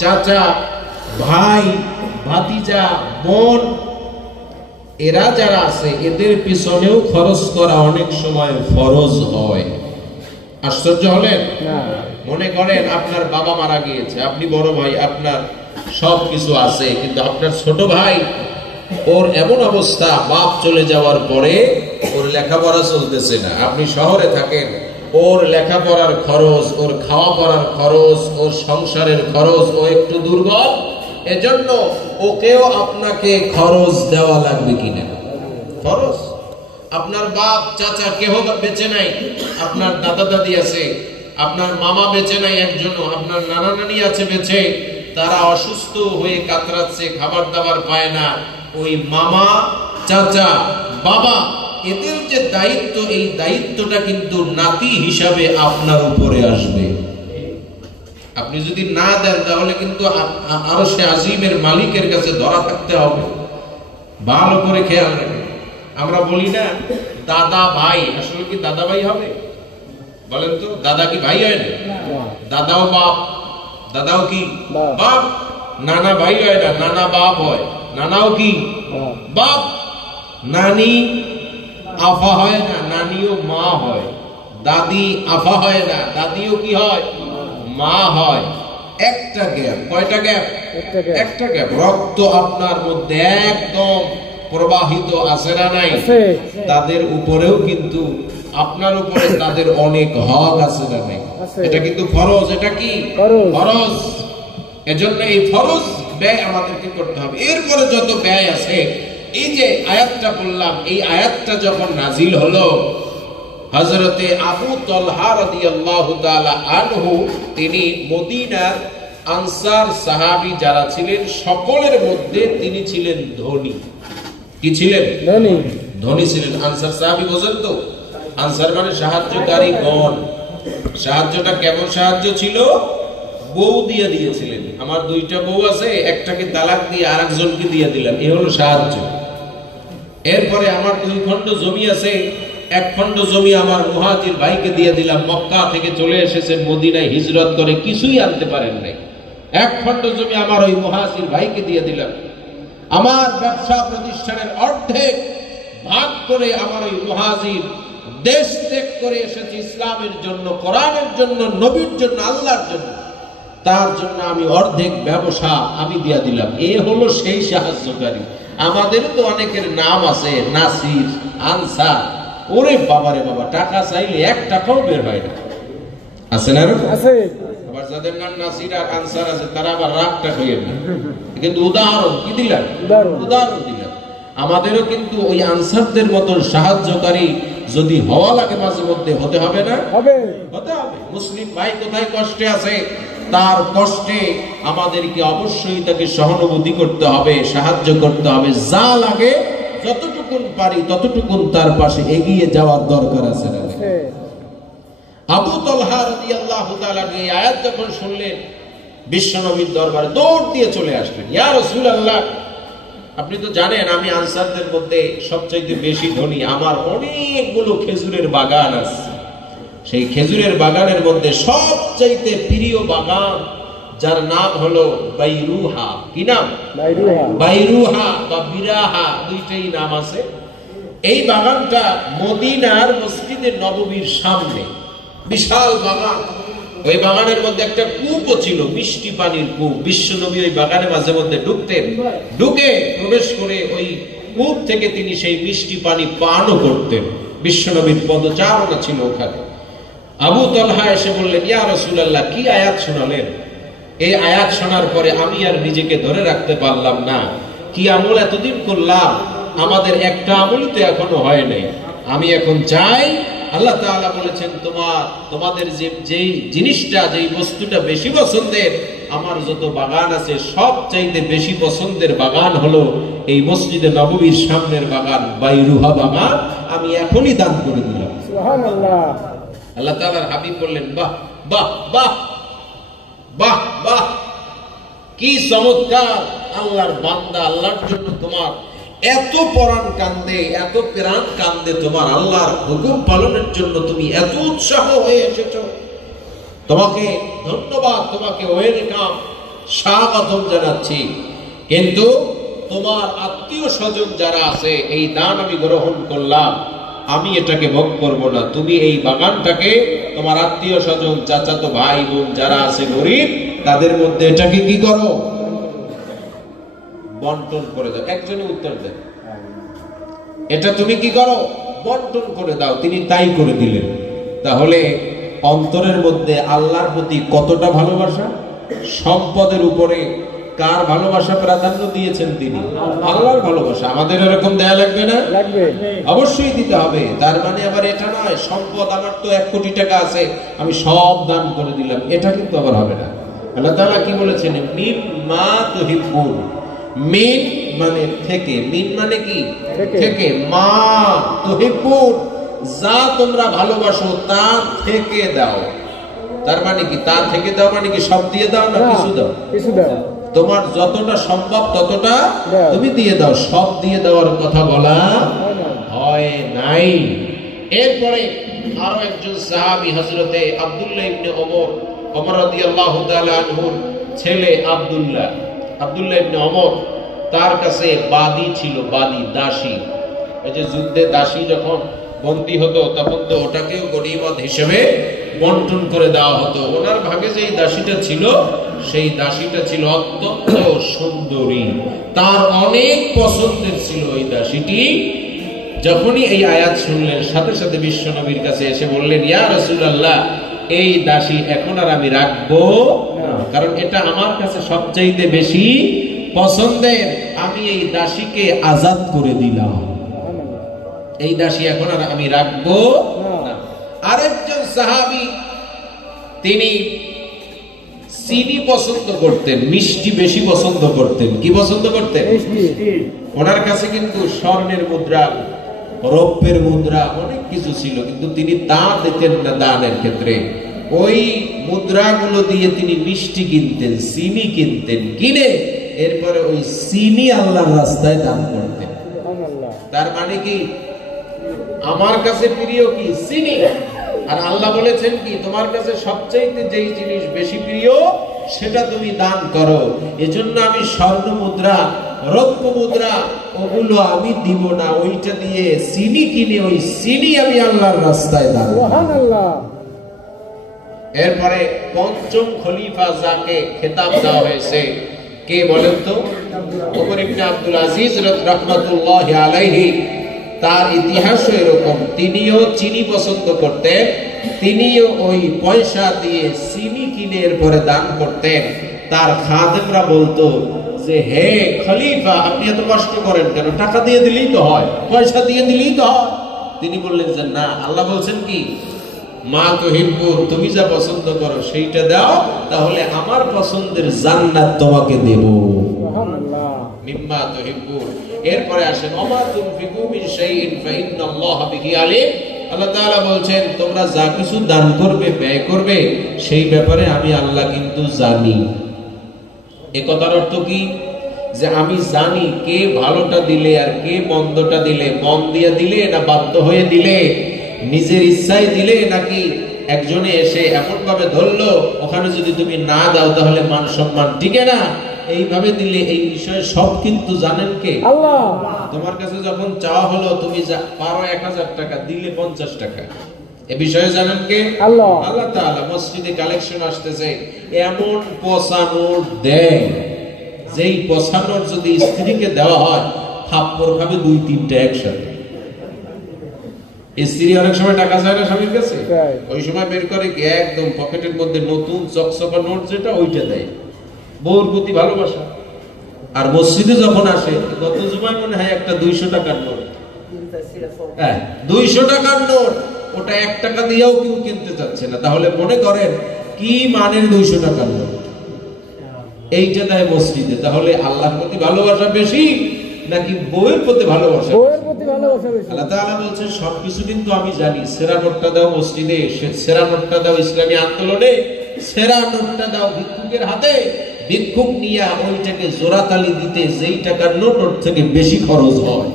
চাচা, ভাই, ভাতিজা, বোন, এরা যারা আছে এদের পিছনেও খরচ করা অনেক সময় ফরজ হয়। আশ্চর্য হলেন? মনে করেন আপনার বাবা মারা গিয়েছে, আপনি বড় ভাই, আপনার সব কিছু আছে, কিন্তু আপনার ছোট ভাই, ওর এমন অবস্থা, বাপ চলে যাওয়ার পরে ওর লেখাপড়া চলতেছে না, আপনি শহরে থাকেন, ওর লেখাপড়ার খরচ, ওর খাওয়া পড়ার খরচ, ওর সংসারের খরচ, ও একটু দুর্বল, এজন্য ওকেও আপনাকে খরচ দেওয়া লাগবে কিনা? খরচ। আপনার বাপ চাচা কেহ বেঁচে নাই, আপনার দাদা দাদি আছে, আপনার মামা বেঁচে নাই একজনও, আপনার নানা নানি আছে বেঁচে, তারা অসুস্থ হয়ে কাতরাচ্ছে, খাবার দাবার পায় না। ওই মামা, চাচা, বাবা, এদের যে দায়িত্ব, এই দায়িত্বটা কিন্তু নাতি হিসাবে আপনার উপরে আসবে। আপনি যদি না দেন তাহলে কিন্তু আরশে আজিমের মালিকের কাছে ধরা থাকতে হবে। ভালো করে খেয়াল রাখেন। আমরা বলি না দাদা ভাই, আসলে কি দাদা ভাই হবে? বলেন তো, দাদা কি ভাই হয় না? দাদাও বাপ, দাদাও কি বাপ। নানা ভাই হয় না, নানা বাপ হয়। নানাও কি বাপ। নানি আফা হয় না, নানিও মা হয়। দাদি আফা হয় না, দাদিও কি হয়? মা হয়। একটা গ্যাপ। কয়টা গ্যাপ? একটা গ্যাপ। রক্ত আপনার মধ্যে একদম প্রবাহিত আছে না নাই? তাদের উপরেও কিন্তু আপনার উপরে তাদের অনেক হক আছে না নাই? এটা কিন্তু ফরজ। এটা কি ফরজ? এজন্য এই ফরজ ব্যয় আমাদেরকে করতে হবে। এরপরে যত ব্যয় আছে, এই যে আয়াতটা বললাম, এই আয়াতটা যখন নাজিল হলো, হযরতে আবু তালহা রাদিয়াল্লাহু তাআলা আনহু, তিনি মদিনার আনসার সাহাবী যারা ছিলেন সকলের মধ্যে তিনি ছিলেন ধনী। কি ছিলেন? ধনী ছিলেন। আনসার সাহাবী বোঝেন তো? আনসার মানে সাহায্যকারী গণ। সাহায্যটা কেমন সাহায্য ছিল? বউ দিয়ে দিয়েছিলেন। আমার দুইটা বউ আছে, একটাকে তালাক দিয়ে আরেকজনকে দিয়ে দিলাম, এ হলো সাহায্য। এরপরে আমার 2 খণ্ড জমি আছে, 1 খণ্ড জমি আমার মুহাজির ভাইকে দিয়ে দিলাম। মক্কা থেকে চলে এসেছেন মদিনায় হিজরত করে, কিছুই আনতে পারেন নাই। 1 খণ্ড জমি আমার ওই মুহাজির ভাইকে দিয়ে দিলাম। আমার ব্যবসা প্রতিষ্ঠানের অর্ধেক ভাগ করে আমার ওই মুহাজির দেশ ত্যাগ করে এসেছে ইসলামের জন্য, কোরআনের জন্য, নবীর জন্য, আল্লাহর জন্য, তার জন্য আমি অর্ধেক ব্যবসা আমি দিয়ে দিলাম। এ হলো সেই সাহায্যকারী। আমাদের তো অনেকের নাম আছে, নাসির, আনসার। ওরে বাবারে বাবা, টাকা চাইলে 1 টাকাও বের হয় না। আছে না? আছে। আবার যাদের নাম নাসির আর আনসার আছে তারা আবার রাগটা হইয়ে না। কিন্তু উদাহরণ কি দিলাম? উদাহরণ দিলাম। আমাদেরও কিন্তু ওই আনসারদের মতন সাহায্যকারী যদি হওয়া লাগে মাঝে মধ্যে, হতে হবে না? হতে হবে। মুসলিম ভাই কোথায় কষ্টে আছে, তার কষ্টে আমাদেরকে অবশ্যই তাকে সহানুভূতি করতে হবে, সাহায্য করতে হবে। যা লাগে যতটুকুন পারি ততটুকুন তার পাশে এগিয়ে যাওয়ার দরকার আছে না? আবু তালহা রাদিয়াল্লাহু তাআলা এই আয়াত যখন শুনলেন, বিশ্বনবীর দরবারে দৌড় দিয়ে চলে আসলেন। ইয়া রাসূলুল্লাহ, আপনি তো জানেন আমি আনসারদের মধ্যে সবচেয়ে বেশি ধনী, আমার অনেকগুলো খেজুরের বাগান আছে। সেই খেজুরের বাগানের মধ্যে সবচাইতে প্রিয় বাগান যার নাম হলো বাইরুহা। কি নাম? বাইরুহা বা বিরাহা, দুইটাই নাম আছে। এই বাগানটা মদিনার মসজিদে নববীর সামনে, বিশাল বাগান। ওই বাগানের মধ্যে একটা কূপও ছিল, মিষ্টি পানির কূপ। বিশ্বনবী ওই বাগানে মাঝে মধ্যে ঢুকতেন, ঢুকে প্রবেশ করে ওই কূপ থেকে তিনি সেই মিষ্টি পানি পানও করতেন। বিশ্বনবীর পদচারণা ছিল ওখানে। আবু তালহা এসে বললেন, ইয়া রাসূলুল্লাহ, কি আয়াত শোনালেন? এই আয়াত শোনার পরে আমি আর নিজেকে ধরে রাখতে পারলাম না। কি আমল এতদিন করলাম, আমাদের একটা আমলই তো এখনো হয় নাই। আমি এখন চাই, আল্লাহ তাআলা বলেছেন তোমাদের যেই জিনিসটা, যেই বস্তুটা বেশি পছন্দের, আমার যত বাগান আছে সবচাইতে বেশি পছন্দের বাগান হলো এই মসজিদে নববীর সামনের বাগান, বাইরুহা বাগান। আমি এখনই দান করে দিলাম। সুবহানাল্লাহ। আল্লাহ তাআলার হাবিব বললেন, বাহ বাহ বাহ বাহ বাহ, কি চমৎকার! আল্লাহর বান্দা, আল্লাহর জন্য তোমার এত পরাণ কান্দে, এত প্রাণ কান্দে, তোমার আল্লাহর হুকুম পালনের জন্য তুমি এত উৎসাহ হয়ে এসেছো। তোমাকে ধন্যবাদ, তোমাকে ওয়েলকাম, স্বাগতম জানাচ্ছি। কিন্তু তোমার আত্মীয় স্বজন যারা আছে, এই দান আমি গ্রহণ করলাম, আমি এটাকে ভোগ করব না। তুমি এই বাগানটাকে তোমার আত্মীয় স্বজন, চাচাতো ভাই বোন যারা আছে গরিব, তাদের মধ্যে এটাকে কি করো? বন্টন করে দাও। একজনে উত্তর দেন, এটা তুমি কি করো? বন্টন করে দাও। তিনি তাই করে দিলেন। তাহলে অন্তরের মধ্যে আল্লাহর প্রতি কতটা ভালোবাসা! সম্পদের উপরে কার ভালোবাসা প্রাধান্য দিয়েছেন? তিনি আল্লাহর ভালোবাসা। আমাদের এরকম দেয়া লাগবে না? লাগবে, অবশ্যই দিতে হবে। তার মানে আবার এটা নয় সম্পদ আমার তো 1 কোটি টাকা আছে, আমি সব দান করে দিলাম, এটা কিন্তু আবার হবে না। আল্লাহ তাআলা কি বলেছেন? মিম্মা তুহিব্বুন। মিন মানে থেকে, মিন মানে কি? থেকে। মা তুহিব্বুন, যা তোমরা ভালোবাসো তা থেকে দাও। তার মানে কি? তা থেকে দাও মানে কি সব দিয়ে দাও না কিছু দাও? কিছু দাও। তোমার যতটা সম্ভব ততটা তুমি দিয়ে দাও, সব দিয়ে দেওয়ার কথা বলা হয় নাই। এরপরে আরো একজন সাহাবী হযরতে আব্দুল্লাহ ইবনে ওমর রাদিয়াল্লাহু তাআলা আনহুর ছেলে আব্দুল্লাহ ইবনে ওমর, তার কাছে বাদী ছিল, বাদী, দাসী। এই যে যুদ্ধে দাসী যখন বন্দী হতো তখন তো ওটাকেও গনিমত হিসেবে বন্টন করে দেওয়া হতো। ওনার ভাগে যে দাসীটা ছিল, সেই দাসীটা ছিল অত্যন্ত সুন্দরী, তার অনেক পছন্দের ছিল ওই দাসীটি। যখনই এই আয়াত শুনলেন সাথে সাথে বিশ্বনবীর কাছে এসে বললেন, ইয়া রাসূলুল্লাহ, এই দাসী এখন আর আমি রাখবো না, কারণ এটা আমার কাছে সবচাইতে বেশি পছন্দের। আমি এই দাসীকে আজাদ করে দিলাম, এই দাসী এখন আর আমি রাখবো না। আরেকজন সাহাবী, তিনি চিনি পছন্দ করতেন, মিষ্টি বেশি পছন্দ করতেন। কি পছন্দ করতেন? ওনার কাছে কিন্তু স্বর্ণের মুদ্রা রৌপ্যের মুদ্রা, অনেক কিছু ছিল, কিন্তু তিনি তা দিতেন না দানের ক্ষেত্রে। ওই মুদ্রাগুলো দিয়ে তিনি মিষ্টি কিনতেন, চিনি কিনতেন, কিনে এরপরে ওই চিনি আল্লাহর রাস্তায় দান করতেন। তার মানে কি, আমার কাছে প্রিয় কি চিনি, আর আল্লাহ বলেছেন কি তোমার কাছে সবচেয়ে যেই জিনিস বেশি প্রিয় সেটা তুমি দান করো। এজন্য আমি স্বর্ণ মুদ্রা, রৌপ্য মুদ্রা ওগুলো আমি দিব না, ওইটা দিয়ে চিনি কিনে ওই চিনি আমি আল্লাহর রাস্তায় দান। সুবহানাল্লাহ। এরপরে পঞ্চম খলিফা যাকে খেতাব দেওয়া হয়েছে কে বলেন তো? ওমর ইবনে আব্দুল আজিজ রাহমাতুল্লাহি আলাইহি। তার ইতিহাস এরকম, তিনিও চিনি পছন্দ করতেন, তিনিও ওই পয়সা দিয়ে চিনি কিনে এরপরে দান করতেন। তার খাদেমরা বলতো যে হে খলিফা, আপনি এত কষ্ট করেন কেন? টাকা দিয়ে দিলেই তো হয়, পয়সা দিয়ে দিলেই তো হয়। তিনি বললেন যে না, আল্লাহ বলছেন কি মা তুহিব্বু, তুমি যা পছন্দ করো সেইটা দাও, তাহলে আমার পছন্দের জান্নাত তোমাকে দেব। সুবহানাল্লাহ। মিম্মা তুহিব্বু। এরপরে আসেন ওমা তুনফিকু মিন শাইইন ফাইন্নাল্লাহা বিহি আলিম। আল্লাহ তাআলা বলছেন তোমরা যা কিছু দান করবে, ব্যয় করবে, সেই ব্যাপারে আমি আল্লাহ কিন্তু জানি। এ কথার অর্থ কি? যে আমি জানি কে ভালোটা দিলে আর কে মন্দটা দিলে, মন দিয়ে দিলে না বাধ্য হয়ে দিলে, নিজের ইচ্ছায় দিলে নাকি একজনে এসে এমন ভাবে ধরলো ওখানে যদি তুমি না দাও তাহলে মান সম্মান টিকে না, এইভাবে দিলে, এই বিষয়ে সব কিন্তু জানেন কে? আল্লাহ। তোমার কাছে যখন চাওয়া হলো তুমি পারো 1000 টাকা, দিলে 50 টাকা, এ বিষয়ে জানেন কে? আল্লাহ। আল্লাহ তাআলা। মসজিদে কালেকশন আসতেছে, এমন পচা নোট দেয় যেই পচা নোট যদি স্ত্রীকে দেওয়া হয় থাপ্পড় খাবে 2-3টা একসাথে। স্ত্রী অনেক সময় টাকা চায় না স্বামীর কাছে, ওই সময় বের করে কি একদম পকেটের মধ্যে নতুন চকচকা নোট যেটা, ওইটা দেয়। বউর প্রতি ভালোবাসা। আর মসজিদে যখন আসে, গত জুমায় মনে হয় একটা 200 টাকার নোট, 200 টাকার নোট, ওটা 1 টাকা দিয়েও কেউ কিনতে চাচ্ছে না। তাহলে মনে করেন কি মানের 200 টাকার নোট, এইটা দেয় মসজিদে। তাহলে আল্লাহর প্রতি ভালোবাসা বেশি নাকি বউয়ের প্রতি ভালোবাসা? বউয়ের প্রতি ভালোবাসা বেশি। আল্লাহ তাআলা বলছেন সবকিছু কিন্তু আমি জানি। সেরা নোটটা দাও মসজিদে, সেরা নোটটা দাও ইসলামী আন্দোলনে, সেরা নোটটা দাও ভিক্ষুকের হাতে, ভিক্ষুক নিয়া ওইটাকে জোড়াতালি দিতে যেই টাকার নোট ওর থেকে বেশি খরচ হয়,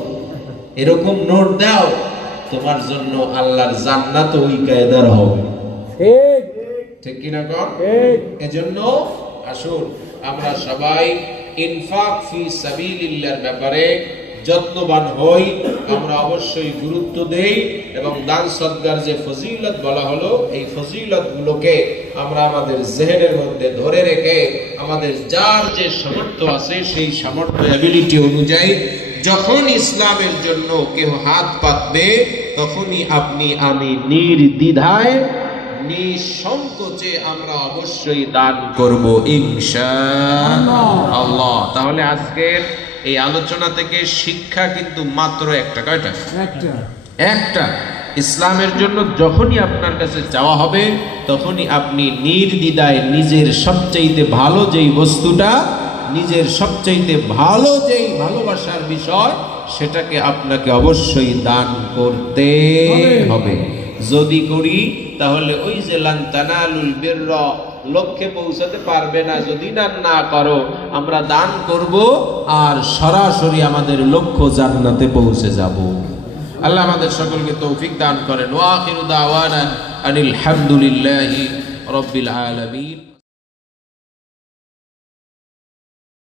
এরকম নোট দাও, তোমার জন্য আল্লাহর জান্নাত ওই কায়দার হবে। ঠিক ঠিক কি না কর? এজন্য আসুন আমরা সবাই ইনফাক ফি সাবিলিল্লাহর ব্যাপারে যত্নবান হই, আমরা অবশ্যই গুরুত্ব দেই, এবং দান সদকার যে ফজিলত বলা হলো, এই ফজিলত গুলোকে আমরা আমাদের জেহেনের মধ্যে ধরে রেখে আমাদের যার যে সামর্থ্য আছে সেই সামর্থ্য অ্যাবিলিটি অনুযায়ী যখন ইসলামের জন্য কেউ হাত পাতবে তখনই আপনি আমি নির্দ্বিধায় নিঃসংকোচে আমরা অবশ্যই দান করব ইনশাআল্লাহ। তাহলে আজকের এই আলোচনা থেকে শিক্ষা কিন্তু মাত্র একটা। কয়টা? একটা। ইসলামের জন্য যখনই আপনার কাছে চাওয়া হবে তখনই আপনি নির্দ্বিধায় নিজের সবচাইতে ভালো যেই বস্তুটা, নিজের সবচাইতে ভালো যেই ভালোবাসার বিষয়, সেটাকে আপনাকে অবশ্যই দান করতে হবে। যদি করি তাহলে ওই যে লান তানালুল বিররা, লক্ষ্যে পৌঁছাতে পারবে না যদি দান না করো। আমরা দান করব আর সরাসরি আমাদের লক্ষ্য জান্নাতে পৌঁছে যাব। আল্লাহ আমাদের সকলকে তৌফিক দান করেন। ওয়া আখিরু দাওয়ানা আনিল হামদুলিল্লাহি রাব্বিল আলামিন।